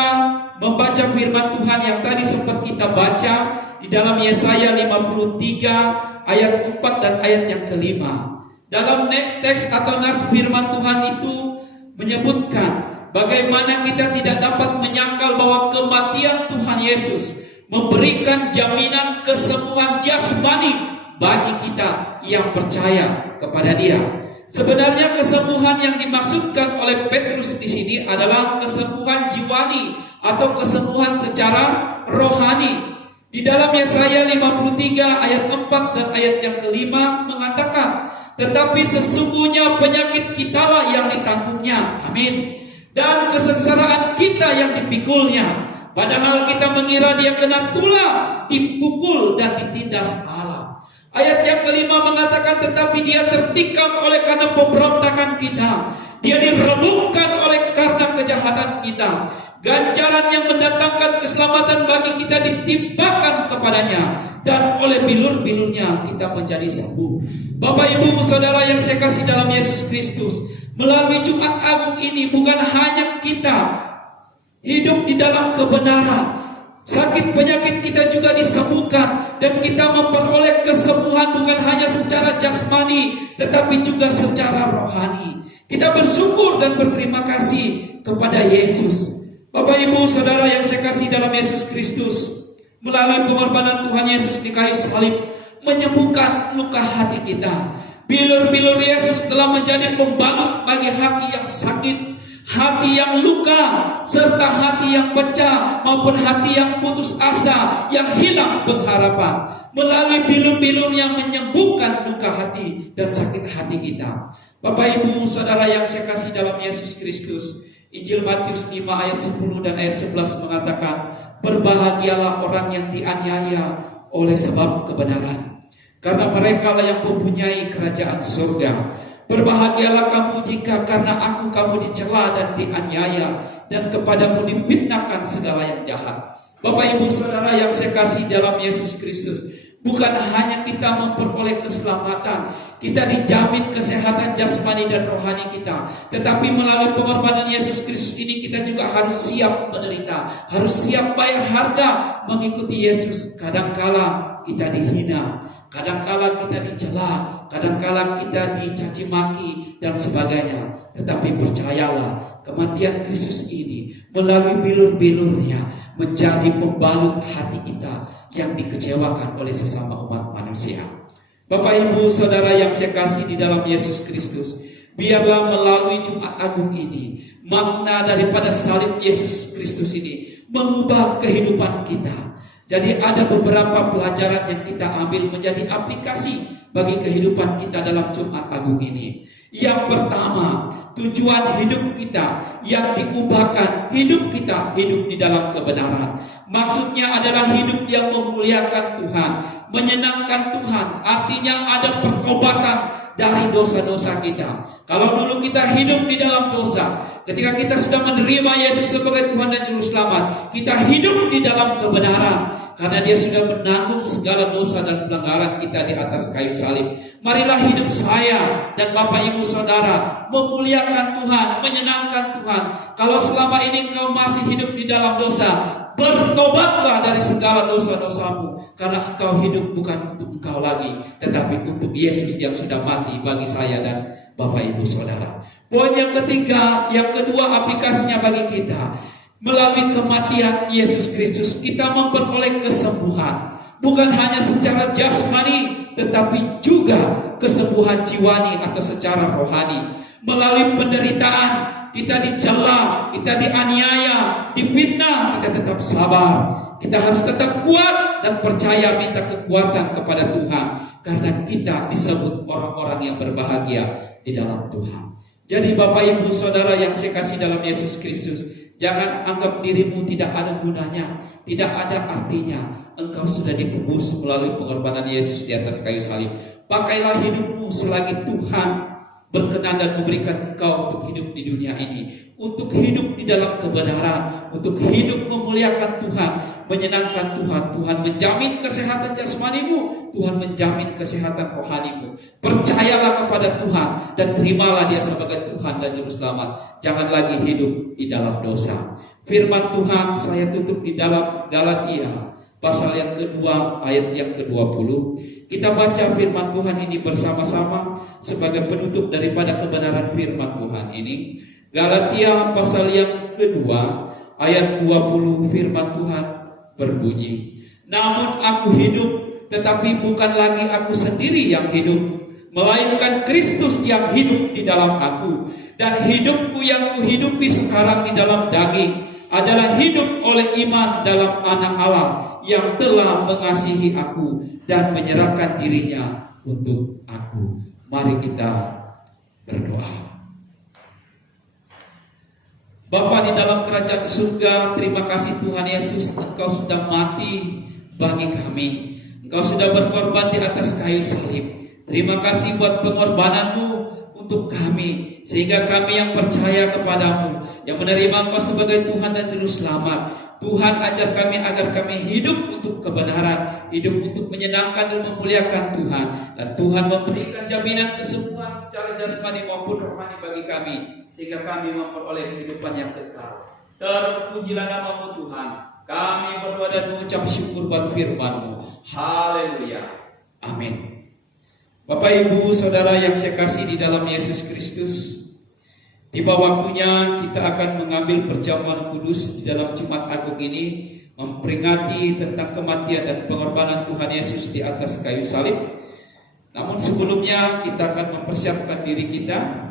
membaca firman Tuhan yang tadi sempat kita baca di dalam Yesaya 53 ayat 4 dan ayat yang kelima. Dalam teks atau nas firman Tuhan itu menyebutkan bagaimana kita tidak dapat menyangkal bahwa kematian Tuhan Yesus memberikan jaminan kesembuhan jasmani bagi kita yang percaya kepada Dia. Sebenarnya kesembuhan yang dimaksudkan oleh Petrus di sini adalah kesembuhan jiwani atau kesembuhan secara rohani. Di dalam Yesaya 53 ayat 4 dan ayat yang kelima mengatakan, tetapi sesungguhnya penyakit kitalah yang ditanggungnya, amin, dan kesengsaraan kita yang dipikulnya. Padahal kita mengira Dia kena tulah, dipukul dan ditindas Allah. Ayat yang kelima mengatakan, tetapi Dia tertikam oleh karena pemberontakan kita, Dia diremukkan oleh karena kejahatan kita. Ganjaran yang mendatangkan keselamatan bagi kita ditimpakan kepadanya, dan oleh bilur-bilurnya kita menjadi sembuh. Bapak, Ibu, Saudara yang saya kasih dalam Yesus Kristus, melalui Jumat Agung ini bukan hanya kita hidup di dalam kebenaran, sakit penyakit kita juga disembuhkan, dan kita memperoleh kesembuhan bukan hanya secara jasmani tetapi juga secara rohani. Kita bersyukur dan berterima kasih kepada Yesus. Bapak, Ibu, Saudara yang saya kasih dalam Yesus Kristus, melalui pengorbanan Tuhan Yesus di kayu salib menyembuhkan luka hati kita. Bilur-bilur Yesus telah menjadi pembalut bagi hati yang sakit, hati yang luka, serta hati yang pecah maupun hati yang putus asa, yang hilang pengharapan. Melalui bilur-bilur yang menyembuhkan luka hati dan sakit hati kita. Bapak, Ibu, Saudara yang saya kasih dalam Yesus Kristus, Injil Matius 5 ayat 10 dan ayat 11 mengatakan, berbahagialah orang yang dianiaya oleh sebab kebenaran, karena mereka lah yang mempunyai kerajaan surga. Berbahagialah kamu jika karena kamu dicela dan dianiaya, dan kepadamu difitnahkan segala yang jahat. Bapak, Ibu, Saudara yang saya kasih dalam Yesus Kristus, bukan hanya kita memperoleh keselamatan, kita dijamin kesehatan jasmani dan rohani kita, tetapi melalui pengorbanan Yesus Kristus ini kita juga harus siap menderita, harus siap bayar harga mengikuti Yesus. Kadangkala kita dihina, kadangkala kita dicela, kadangkala kita dicaci maki dan sebagainya. Tetapi percayalah, kematian Kristus ini melalui bilur-bilurnya menjadi pembalut hati kita yang dikecewakan oleh sesama umat manusia. Bapak, Ibu, Saudara yang saya kasih di dalam Yesus Kristus, biarlah melalui Jumat Agung ini makna daripada salib Yesus Kristus ini mengubah kehidupan kita. Jadi ada beberapa pelajaran yang kita ambil menjadi aplikasi bagi kehidupan kita dalam Jumat Agung ini. Yang pertama, tujuan hidup kita yang diubahkan, hidup kita hidup di dalam kebenaran. Maksudnya adalah hidup yang memuliakan Tuhan, menyenangkan Tuhan. Artinya ada pertobatan dari dosa-dosa kita. Kalau dulu kita hidup di dalam dosa, ketika kita sudah menerima Yesus sebagai Tuhan dan Juru Selamat, kita hidup di dalam kebenaran, karena Dia sudah menanggung segala dosa dan pelanggaran kita di atas kayu salib. Marilah hidup saya dan Bapak, Ibu, Saudara memuliakan Tuhan, menyenangkan Tuhan. Kalau selama ini engkau masih hidup di dalam dosa, bertobatlah dari segala dosa-dosamu, karena engkau hidup bukan untuk engkau lagi, tetapi untuk Yesus yang sudah mati bagi saya dan Bapak, Ibu, Saudara. Poin yang ketiga, yang kedua aplikasinya bagi kita, melalui kematian Yesus Kristus kita memperoleh kesembuhan, bukan hanya secara jasmani tetapi juga kesembuhan jiwani atau secara rohani. Melalui penderitaan, kita dicela, kita dianiaya, difitnah, kita tetap sabar. Kita harus tetap kuat dan percaya, minta kekuatan kepada Tuhan, karena kita disebut orang-orang yang berbahagia di dalam Tuhan. Jadi Bapak, Ibu, Saudara yang saya kasih dalam Yesus Kristus, jangan anggap dirimu tidak ada gunanya, tidak ada artinya. Engkau sudah ditebus melalui pengorbanan Yesus di atas kayu salib. Pakailah hidupmu selagi Tuhan berkenan dan memberikan engkau untuk hidup di dunia ini, untuk hidup di dalam kebenaran, untuk hidup memuliakan Tuhan, menyenangkan Tuhan. Tuhan menjamin kesehatan jasmanimu, Tuhan menjamin kesehatan rohanimu. Percayalah kepada Tuhan dan terimalah Dia sebagai Tuhan dan Juru Selamat. Jangan lagi hidup di dalam dosa. Firman Tuhan saya tutup di dalam Galatia pasal yang kedua ayat yang ke-20. Kita baca firman Tuhan ini bersama-sama sebagai penutup daripada kebenaran firman Tuhan ini. Galatia pasal yang kedua ayat 20 firman Tuhan berbunyi, namun aku hidup, tetapi bukan lagi aku sendiri yang hidup, melainkan Kristus yang hidup di dalam aku. Dan hidupku yang kuhidupi sekarang di dalam daging adalah hidup oleh iman dalam Anak Allah yang telah mengasihi aku dan menyerahkan dirinya untuk aku. Mari kita berdoa. Bapa di dalam kerajaan surga, terima kasih Tuhan Yesus, Engkau sudah mati bagi kami. Engkau sudah berkorban di atas kayu salib. Terima kasih buat pengorbanan-Mu untuk kami, sehingga kami yang percaya kepadamu, yang menerima Engkau sebagai Tuhan dan Juru Selamat. Tuhan, ajar kami agar kami hidup untuk kebenaran, hidup untuk menyenangkan dan memuliakan Tuhan. Dan Tuhan memberikan jaminan kesembuhan secara jasmani maupun rohani bagi kami, sehingga kami memperoleh kehidupan yang kekal. Terpujilah nama-Mu Tuhan. Kami berdoa dan mengucap syukur buat firman-Mu. Haleluya. Amin. Bapak, Ibu, Saudara yang saya kasih di dalam Yesus Kristus, tiba waktunya kita akan mengambil perjamuan kudus di dalam Jumat Agung ini, memperingati tentang kematian dan pengorbanan Tuhan Yesus di atas kayu salib. Namun sebelumnya kita akan mempersiapkan diri kita.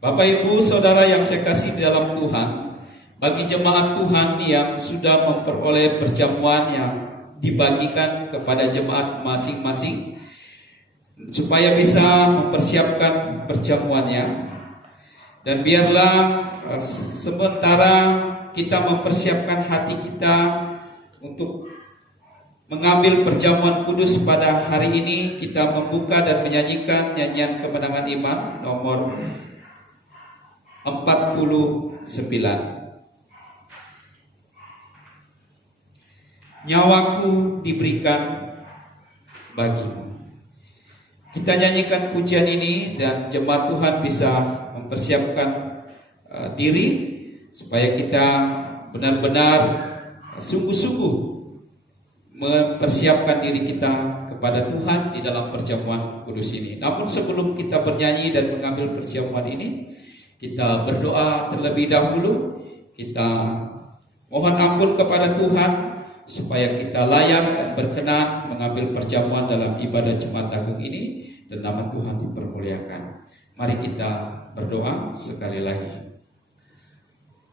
Bapak, Ibu, Saudara yang saya kasih di dalam Tuhan, bagi jemaat Tuhan yang sudah memperoleh perjamuan yang dibagikan kepada jemaat masing-masing, supaya bisa mempersiapkan perjamuannya. Dan biarlah sementara kita mempersiapkan hati kita untuk mengambil perjamuan kudus pada hari ini, kita membuka dan menyanyikan nyanyian kemenangan iman nomor 49. Nyawaku diberikan bagimu. Kita nyanyikan pujian ini dan jemaat Tuhan bisa mempersiapkan diri supaya kita benar-benar sungguh-sungguh mempersiapkan diri kita kepada Tuhan di dalam perjamuan kudus ini. Namun sebelum kita bernyanyi dan mengambil perjamuan ini, kita berdoa terlebih dahulu. Kita mohon ampun kepada Tuhan supaya kita layak dan berkenan mengambil perjamuan dalam ibadah Jumat Agung ini dan nama Tuhan dipermuliakan. Mari kita berdoa sekali lagi.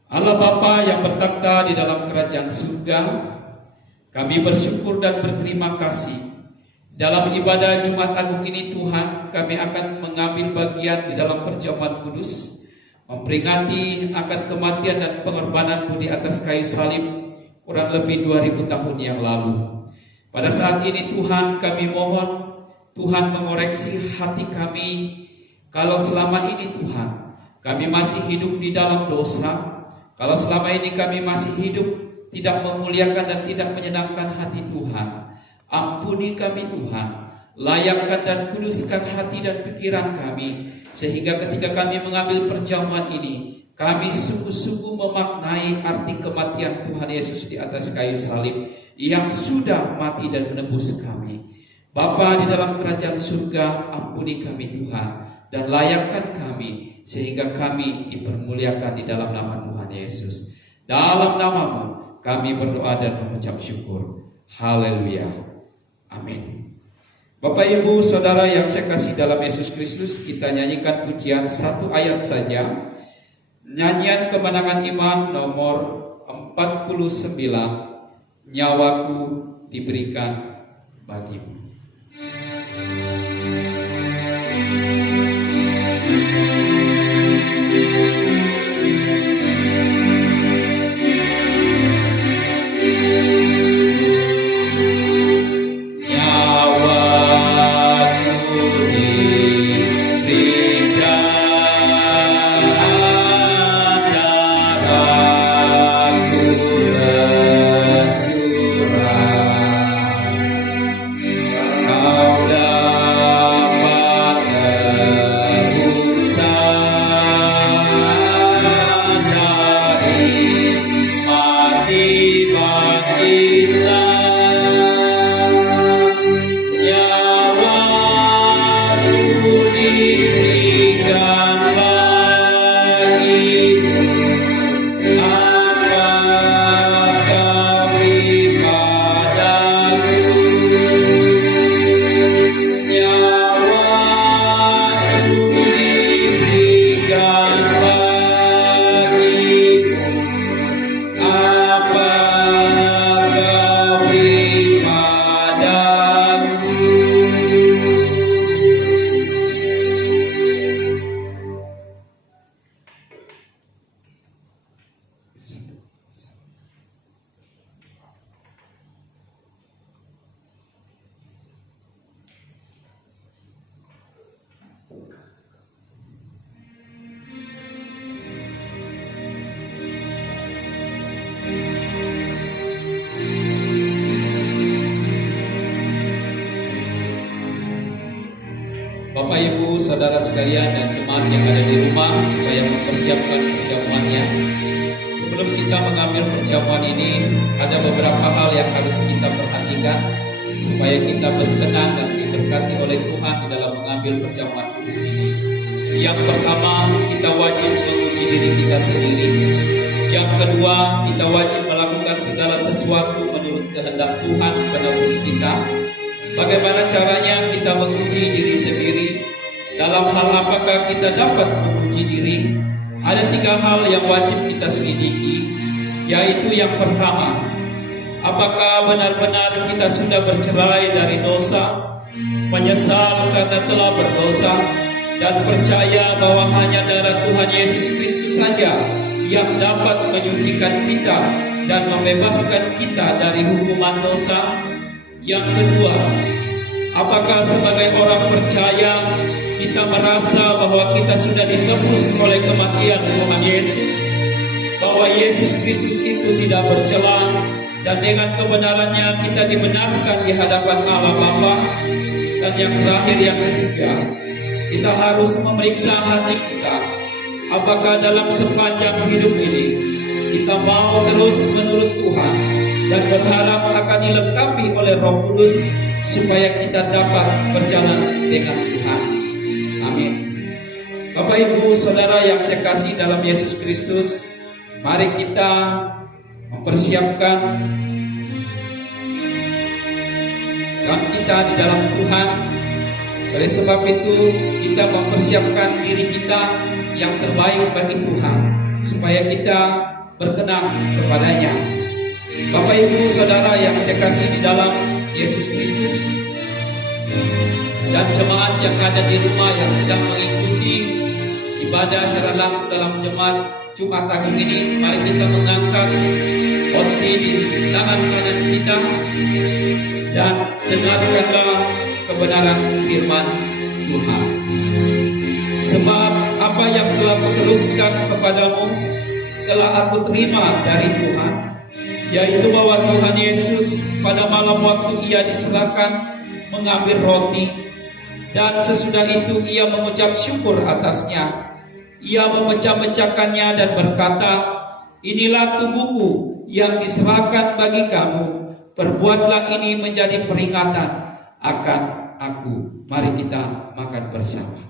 Allah Bapa yang bertakhta di dalam kerajaan surga, kami bersyukur dan berterima kasih. Dalam ibadah Jumat Agung ini Tuhan, kami akan mengambil bagian di dalam perjamuan kudus, memperingati akan kematian dan pengorbanan-Mu di atas kayu salib kurang lebih 2000 tahun yang lalu. Pada saat ini Tuhan, kami mohon Tuhan mengoreksi hati kami. Kalau selama ini Tuhan, kami masih hidup di dalam dosa, kalau selama ini kami masih hidup tidak memuliakan dan tidak menyenangkan hati Tuhan, ampuni kami Tuhan. Layakkan dan kuduskan hati dan pikiran kami, sehingga ketika kami mengambil perjamuan ini, kami sungguh-sungguh memaknai arti kematian Tuhan Yesus di atas kayu salib yang sudah mati dan menebus kami. Bapa di dalam kerajaan surga, ampuni kami Tuhan, dan layakkan kami sehingga kami dipermuliakan di dalam nama Tuhan Yesus. Dalam nama-Mu kami berdoa dan mengucap syukur. Haleluya. Amin. Bapak, Ibu, Saudara yang saya kasih dalam Yesus Kristus, kita nyanyikan pujian satu ayat saja. Nyanyian kemenangan iman nomor 49, Nyawaku diberikan bagimu. iman kita, nyawa diberikan bagimu, apa kami padamu, nyawa diberikan bagimu, apa kami padamu. Bapak Ibu Saudara sekalian dan jemaat yang ada di rumah, supaya mempersiapkan perjamuannya. Sebelum kita mengambil perjamuan ini, ada beberapa hal yang harus kita perhatikan supaya kita berkenan dan diberkati oleh Tuhan di dalam mengambil perjamuan kudus ini. Yang pertama, kita wajib menguji diri kita sendiri. Yang kedua, kita wajib melakukan segala sesuatu menurut kehendak Tuhan penebus kita. Bagaimana caranya kita menguji diri sendiri? Dalam hal apakah kita dapat menguji diri? Ada 3 hal yang wajib kita selidiki, yaitu yang pertama, apakah benar-benar kita sudah bercerai dari dosa, menyesal karena telah berdosa, dan percaya bahwa hanya darah Tuhan Yesus Kristus saja yang dapat menyucikan kita dan membebaskan kita dari hukuman dosa. Yang kedua, apakah sebagai orang percaya kita merasa bahwa kita sudah ditebus oleh kematian Tuhan Yesus, bahwa Yesus Kristus itu tidak bercela, dan dengan kebenarannya kita dibenarkan di hadapan Allah Bapa. Dan yang terakhir, yang ketiga, kita harus memeriksa hati kita, apakah dalam sepanjang hidup ini kita mau terus menurut Tuhan dan berharap akan dilengkapi oleh Roh Kudus supaya kita dapat berjalan dengan Tuhan. Amin. Bapak Ibu Saudara yang saya kasih dalam Yesus Kristus, mari kita mempersiapkan dan kita di dalam Tuhan. Oleh sebab itu kita mempersiapkan diri kita yang terbaik bagi Tuhan supaya kita berkenan kepadanya. Bapak Ibu Saudara yang saya kasih di dalam Yesus Kristus, dan jemaat yang ada di rumah yang sedang mengikuti ibadah secara langsung dalam jemaat Jumat Agung ini, mari kita mengangkat roti di tangan kanan kita dan dengarkanlah kebenaran firman Tuhan. Sebab apa yang telah kuteruskan kepadamu telah aku terima dari Tuhan, yaitu bahwa Tuhan Yesus pada malam waktu ia diserahkan mengambil roti, dan sesudah itu ia mengucap syukur atasnya. Ia memecah-mecahkannya dan berkata, "Inilah tubuhku yang diserahkan bagi kamu. Perbuatlah ini menjadi peringatan akan aku." Mari kita makan bersama.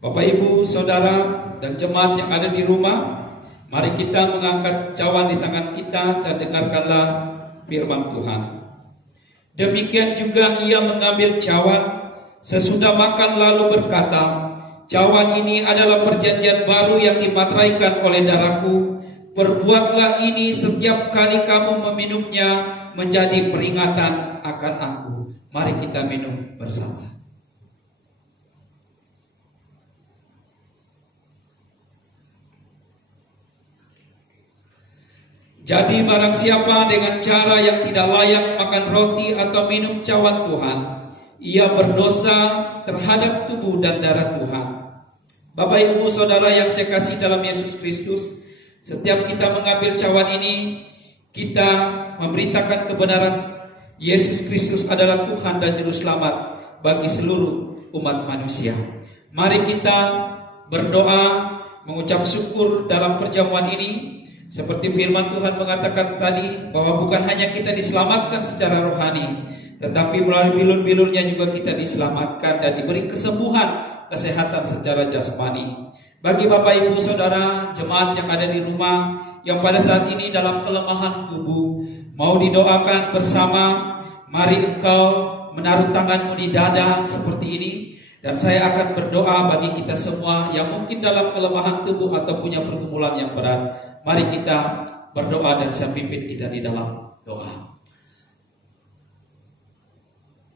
Bapak Ibu Saudara dan jemaat yang ada di rumah, mari kita mengangkat cawan di tangan kita dan dengarkanlah firman Tuhan. Demikian juga ia mengambil cawan sesudah makan lalu berkata, "Cawan ini adalah perjanjian baru yang dimateraikan oleh darahku. Perbuatlah ini setiap kali kamu meminumnya menjadi peringatan akan aku." Mari kita minum bersama. Jadi barang siapa dengan cara yang tidak layak makan roti atau minum cawan Tuhan, ia berdosa terhadap tubuh dan darah Tuhan. Bapak Ibu Saudara yang saya kasih dalam Yesus Kristus, setiap kita mengambil cawan ini, kita memberitakan kebenaran Yesus Kristus adalah Tuhan dan Juru Selamat bagi seluruh umat manusia. Mari kita berdoa, mengucap syukur dalam perjamuan ini. Seperti firman Tuhan mengatakan tadi, bahwa bukan hanya kita diselamatkan secara rohani, tetapi melalui bilur-bilurnya juga kita diselamatkan dan diberi kesembuhan, kesehatan secara jasmani. Bagi Bapak Ibu Saudara jemaat yang ada di rumah, yang pada saat ini dalam kelemahan tubuh, mau didoakan bersama, mari engkau menaruh tanganmu di dada seperti ini, dan saya akan berdoa bagi kita semua yang mungkin dalam kelemahan tubuh atau punya pergumulan yang berat. Mari kita berdoa dan saya pimpin kita di dalam doa.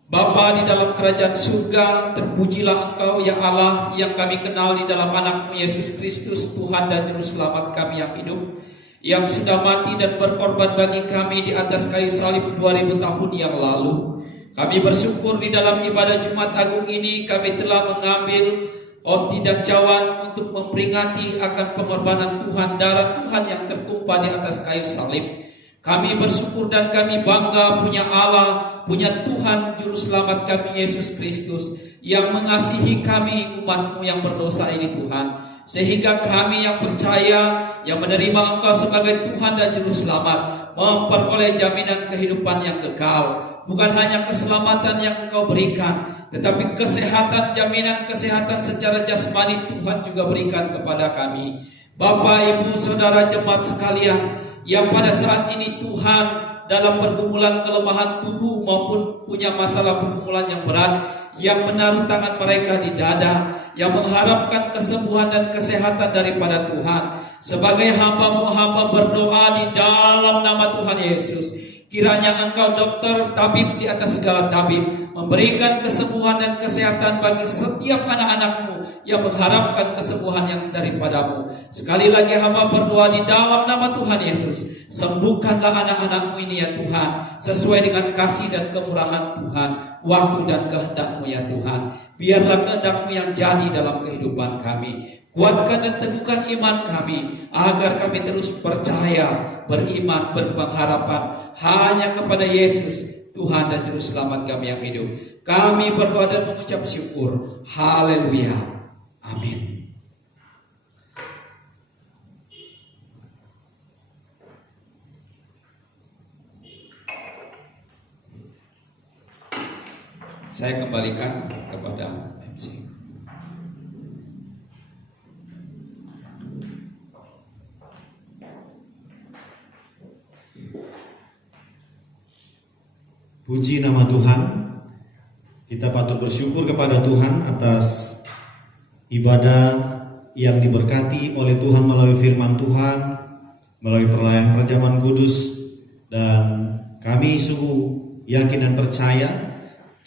Bapa di dalam kerajaan surga, terpujilah Engkau ya Allah yang kami kenal di dalam anak-Mu Yesus Kristus, Tuhan dan Juru Selamat kami yang hidup, yang sudah mati dan berkorban bagi kami di atas kayu salib 2000 tahun yang lalu. Kami bersyukur di dalam ibadah Jumat Agung ini kami telah mengambil hostia dan cawan untuk memperingati akan pengorbanan Tuhan, darah Tuhan yang tertumpah di atas kayu salib. Kami bersyukur dan kami bangga punya Allah, punya Tuhan Juru Selamat kami Yesus Kristus yang mengasihi kami umat-Mu yang berdosa ini Tuhan. Sehingga kami yang percaya, yang menerima Engkau sebagai Tuhan dan Juru Selamat, memperoleh jaminan kehidupan yang kekal. Bukan hanya keselamatan yang Engkau berikan, tetapi kesehatan, jaminan kesehatan secara jasmani Tuhan juga berikan kepada kami. Bapak, Ibu, Saudara jemaat sekalian, yang pada saat ini Tuhan dalam pergumulan kelemahan tubuh maupun punya masalah pergumulan yang berat, yang menaruh tangan mereka di dada, yang mengharapkan kesembuhan dan kesehatan daripada Tuhan. Sebagai hamba-Mu, hamba berdoa di dalam nama Tuhan Yesus. Kiranya Engkau dokter, tabib di atas segala tabib, memberikan kesembuhan dan kesehatan bagi setiap anak-anak-Mu yang mengharapkan kesembuhan yang daripada-Mu. Sekali lagi hamba berdoa di dalam nama Tuhan Yesus. Sembuhkanlah anak-anak-Mu ini ya Tuhan, sesuai dengan kasih dan kemurahan Tuhan, waktu dan kehendak-Mu ya Tuhan. Biarlah kehendak-Mu yang jadi dalam kehidupan kami. Kuatkan dan teguhkan iman kami, agar kami terus percaya, beriman, berpengharapan hanya kepada Yesus, Tuhan dan Juru Selamat kami yang hidup. Kami berdoa dan mengucap syukur. Haleluya. Amin. Saya kembalikan kepada MC. Puji nama Tuhan. Kita patut bersyukur kepada Tuhan atas ibadah yang diberkati oleh Tuhan melalui firman Tuhan, melalui perlayan perjamuan kudus, dan kami sungguh yakin dan percaya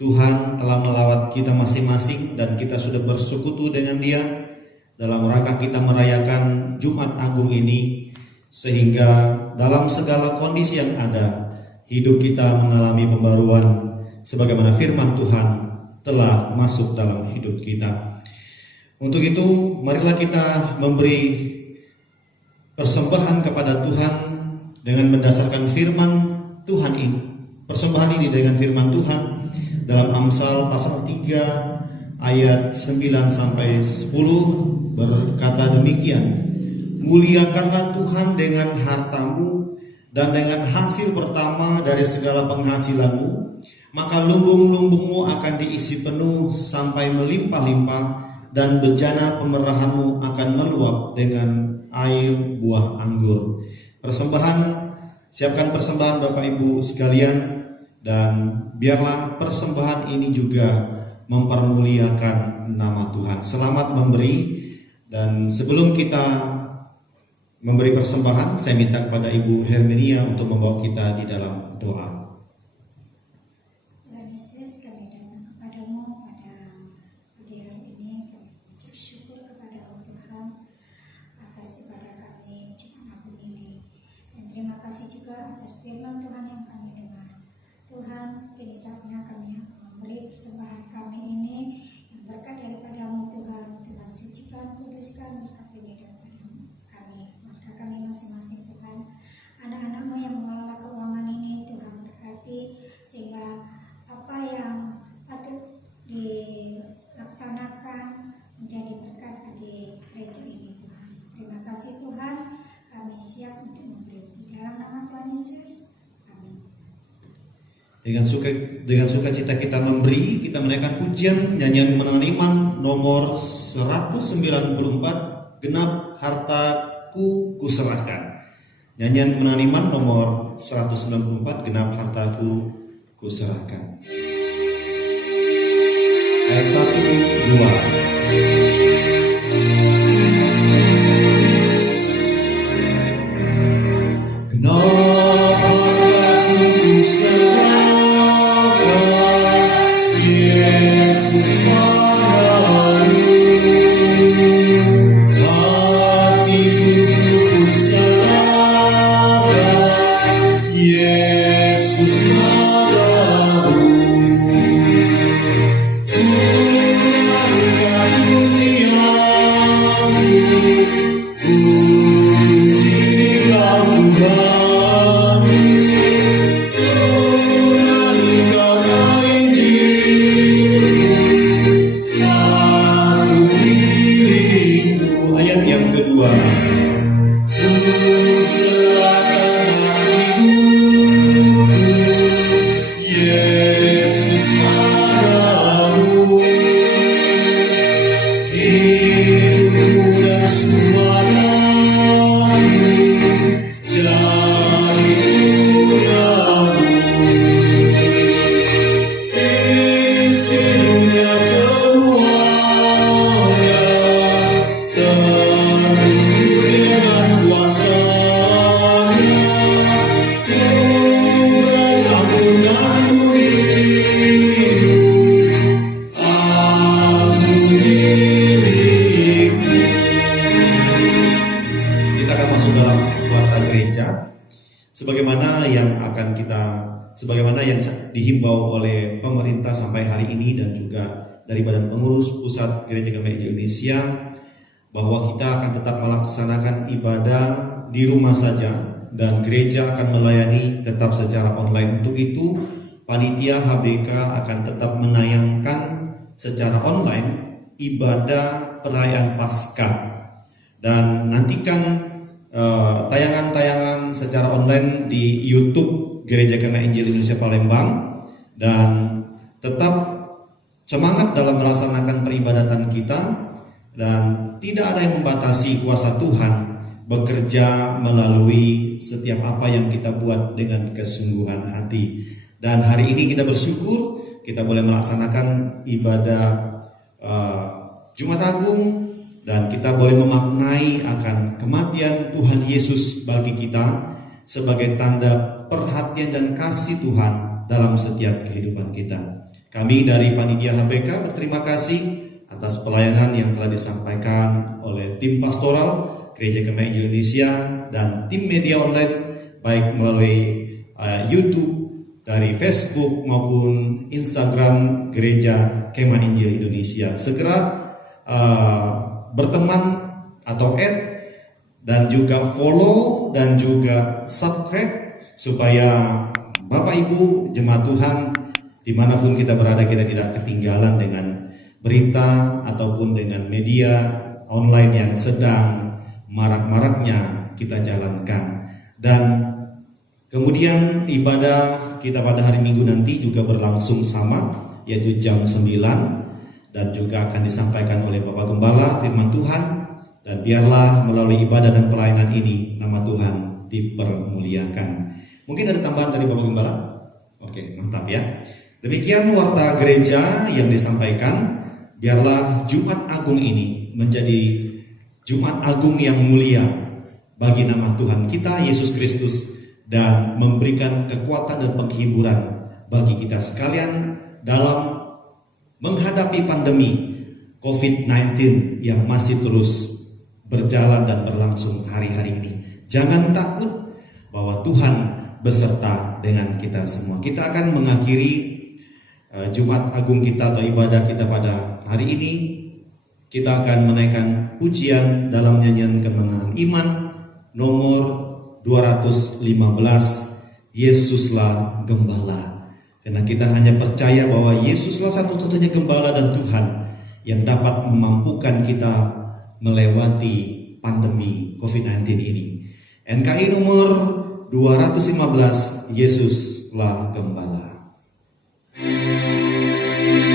Tuhan telah melawat kita masing-masing dan kita sudah bersekutu dengan Dia dalam rangka kita merayakan Jumat Agung ini, sehingga dalam segala kondisi yang ada hidup kita mengalami pembaruan sebagaimana firman Tuhan telah masuk dalam hidup kita. Untuk itu, marilah kita memberi persembahan kepada Tuhan dengan mendasarkan firman Tuhan ini. Persembahan ini dengan firman Tuhan dalam Amsal pasal 3 ayat 9 sampai 10 berkata demikian. Muliakanlah Tuhan dengan hartamu dan dengan hasil pertama dari segala penghasilanmu, maka lumbung-lumbungmu akan diisi penuh sampai melimpah-limpah, dan bejana pemerahanmu akan meluap dengan air buah anggur. Siapkan persembahan Bapak Ibu sekalian, dan biarlah persembahan ini juga mempermuliakan nama Tuhan. Selamat memberi, dan sebelum kita memberi persembahan, saya minta kepada Ibu Herminia untuk membawa kita di dalam doa. Tuhan Yesus, kami datang kepadamu pada pagi hari ini. Kami mengucap syukur kepada Allah Tuhan atas ibadah kami Jumat Agung ini. Dan terima kasih juga atas firman Tuhan yang kami dengar. Tuhan, ini saatnya kami memberi persembahan kami ini yang berkat daripadamu Tuhan. Tuhan sucikan, kami siap untuk memberi. Di dalam nama Tuhan Yesus, amin. Dengan sukacita kita memberi, kita menaikkan pujian nyanyian kemenangan iman nomor 194, genap hartaku kuserahkan. Nyanyian kemenangan iman nomor 194, genap hartaku kuserahkan. Ayat 1, 2. Genap hartaku kuserahkan, Yesus padamu. Hatiku kuserahkan, Yesus padamu. Pujian pujianmu, puji Kau Tuhanku. Ayat yang kedua. Ku serahkan hatiku, Yesus padamu. Hidupku dan suaraku jadi punyamu. Isi dunia semuanya terlindung dengan kuasa-Nya. Tuhan ampunanmu hidup, ampun diriku. Kita akan masuk dalam warta gereja sebagaimana yang dihimbau oleh pemerintah sampai hari ini dan juga dari Badan Pengurus Pusat Gereja GKMI Indonesia, bahwa kita akan tetap melaksanakan ibadah di rumah saja dan gereja akan melayani tetap secara online. Untuk itu, panitia HBK akan tetap menayangkan secara online ibadah perayaan Paskah, dan nantikan tayangan-tayangan secara online di YouTube Gereja GKMI Injil Indonesia Palembang, dan tetap semangat dalam melaksanakan peribadatan kita, dan tidak ada yang membatasi kuasa Tuhan bekerja melalui setiap apa yang kita buat dengan kesungguhan hati. Dan hari ini kita bersyukur kita boleh melaksanakan ibadah Jumat Agung, dan kita boleh memaknai akan kematian Tuhan Yesus bagi kita sebagai tanda perhatian dan kasih Tuhan dalam setiap kehidupan kita. Kami dari Panitia HBK berterima kasih atas pelayanan yang telah disampaikan oleh tim pastoral Gereja GKMI Indonesia dan tim media online, baik melalui YouTube, dari Facebook maupun Instagram Gereja GKMI Injil Indonesia. Segera berteman atau add dan juga follow dan juga subscribe supaya Bapak Ibu jemaat Tuhan dimanapun kita berada, kita tidak ketinggalan dengan berita ataupun dengan media online yang sedang marak-maraknya kita jalankan. Dan kemudian ibadah kita pada hari Minggu nanti juga berlangsung sama, yaitu jam 9, dan juga akan disampaikan oleh Bapak Gembala firman Tuhan. Dan biarlah melalui ibadah dan pelayanan ini nama Tuhan dipermuliakan. Mungkin ada tambahan dari Bapak Gembala? Oke, mantap ya. Demikian warta gereja yang disampaikan. Biarlah Jumat Agung ini menjadi Jumat Agung yang mulia bagi nama Tuhan kita Yesus Kristus, dan memberikan kekuatan dan penghiburan bagi kita sekalian dalam menghadapi pandemi COVID-19 yang masih terus berjalan dan berlangsung hari-hari ini. Jangan takut, bahwa Tuhan beserta dengan kita semua. Kita akan mengakhiri Jumat Agung kita atau ibadah kita pada hari ini. Kita akan menaikkan pujian dalam nyanyian kemenangan iman nomor 215, Yesuslah Gembala. Karena kita hanya percaya bahwa Yesuslah satu-satunya Gembala dan Tuhan yang dapat memampukan kita melewati pandemi COVID-19 ini. NKI nomor 215, Yesuslah Gembala.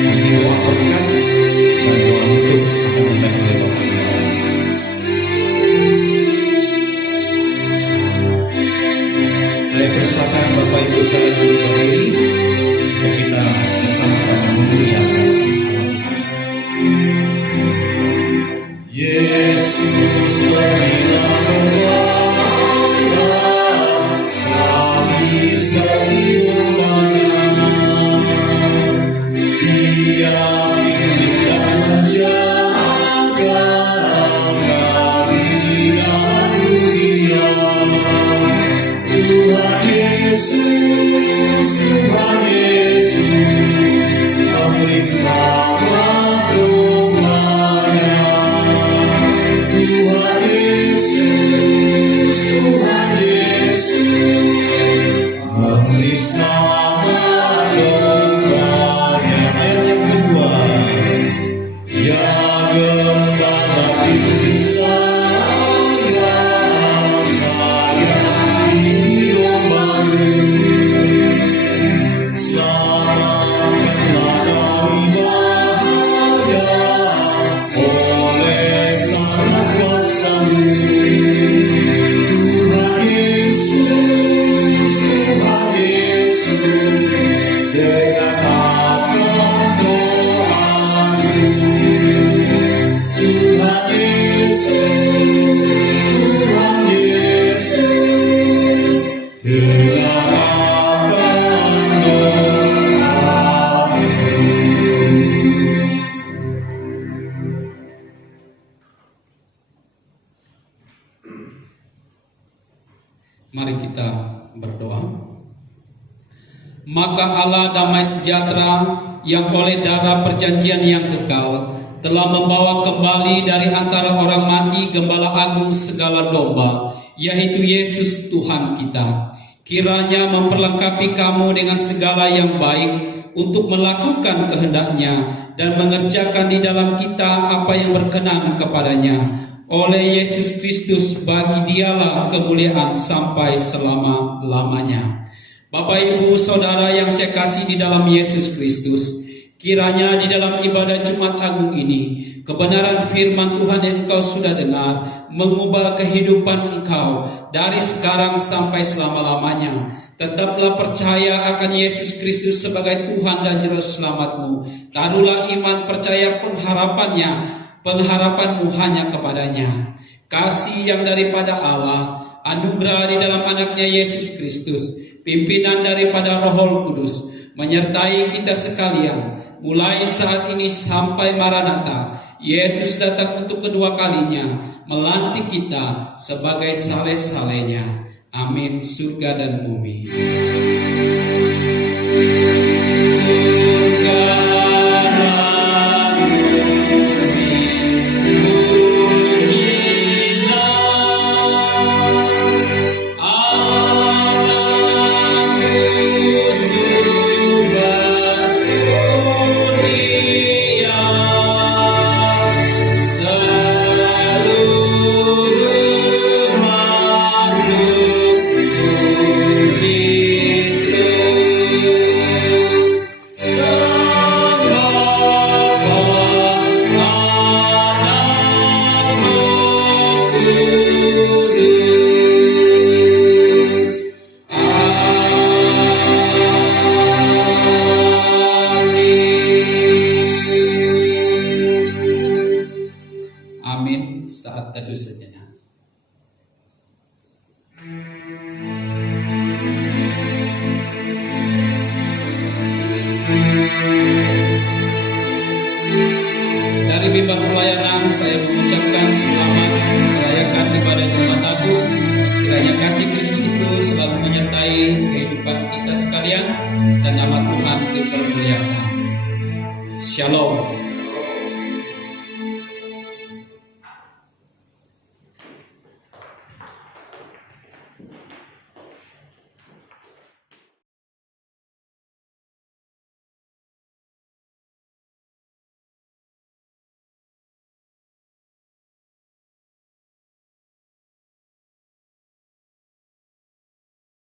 Nanti doa berkat dan doa tutup akan disampaikan oleh Bapak Gembala. Saya persilakan Bapak Ibu sekalian duduk berdiri untuk kita bersama-sama memuliakan Yesus pergilah gembala, kami sekali umatnya. Dia pimpin dan menjaga kami dan dunia. Tuhan Yesus, Tuhan Yesus, memberi selamat doanya. Tuhan Yesus, Tuhan Yesus, memberi selamat doanya. ayat yang kedua. Ya gembala pimpin saya ini domba-Mu. Selamatkanlah dari bahaya oleh sangat kuasa-Mu. Tuhan Yesus, Tuhan Yesus, dengarkan doa-Mu. Tuhan Yesus, Tuhan Yesus, dengarkan doa-Mu. Mari kita berdoa. Maka Allah damai sejahtera yang oleh darah perjanjian yang kekal telah membawa kembali dari antara orang mati Gembala Agung segala domba, yaitu Yesus Tuhan kita. Kiranya memperlengkapi kamu dengan segala yang baik untuk melakukan kehendak-Nya dan mengerjakan di dalam kita apa yang berkenan kepadanya. Oleh Yesus Kristus, bagi Dialah kemuliaan sampai selama-lamanya. Bapak, Ibu, Saudara yang saya kasih di dalam Yesus Kristus, kiranya di dalam ibadah Jumat Agung ini, kebenaran firman Tuhan yang engkau sudah dengar mengubah kehidupan engkau dari sekarang sampai selama-lamanya. Tetaplah percaya akan Yesus Kristus sebagai Tuhan dan Juru Selamatmu. Taruhlah iman, percaya pengharapanmu hanya kepadanya. Kasih yang daripada Allah, anugerah di dalam anaknya Yesus Kristus, pimpinan daripada Roh Kudus menyertai kita sekalian mulai saat ini sampai Maranatha. Yesus datang untuk kedua kalinya melantik kita sebagai saleh-salehnya. Amin. Surga dan bumi. Amin. Saat teduh sejenak. Dari mimbar pelayanan saya mengucapkan selamat merayakan ibadah Jumat Agung. Kiranya kasih Kristus itu selalu menyertai kehidupan kita sekalian dan nama Tuhan dipermuliakan. Shalom.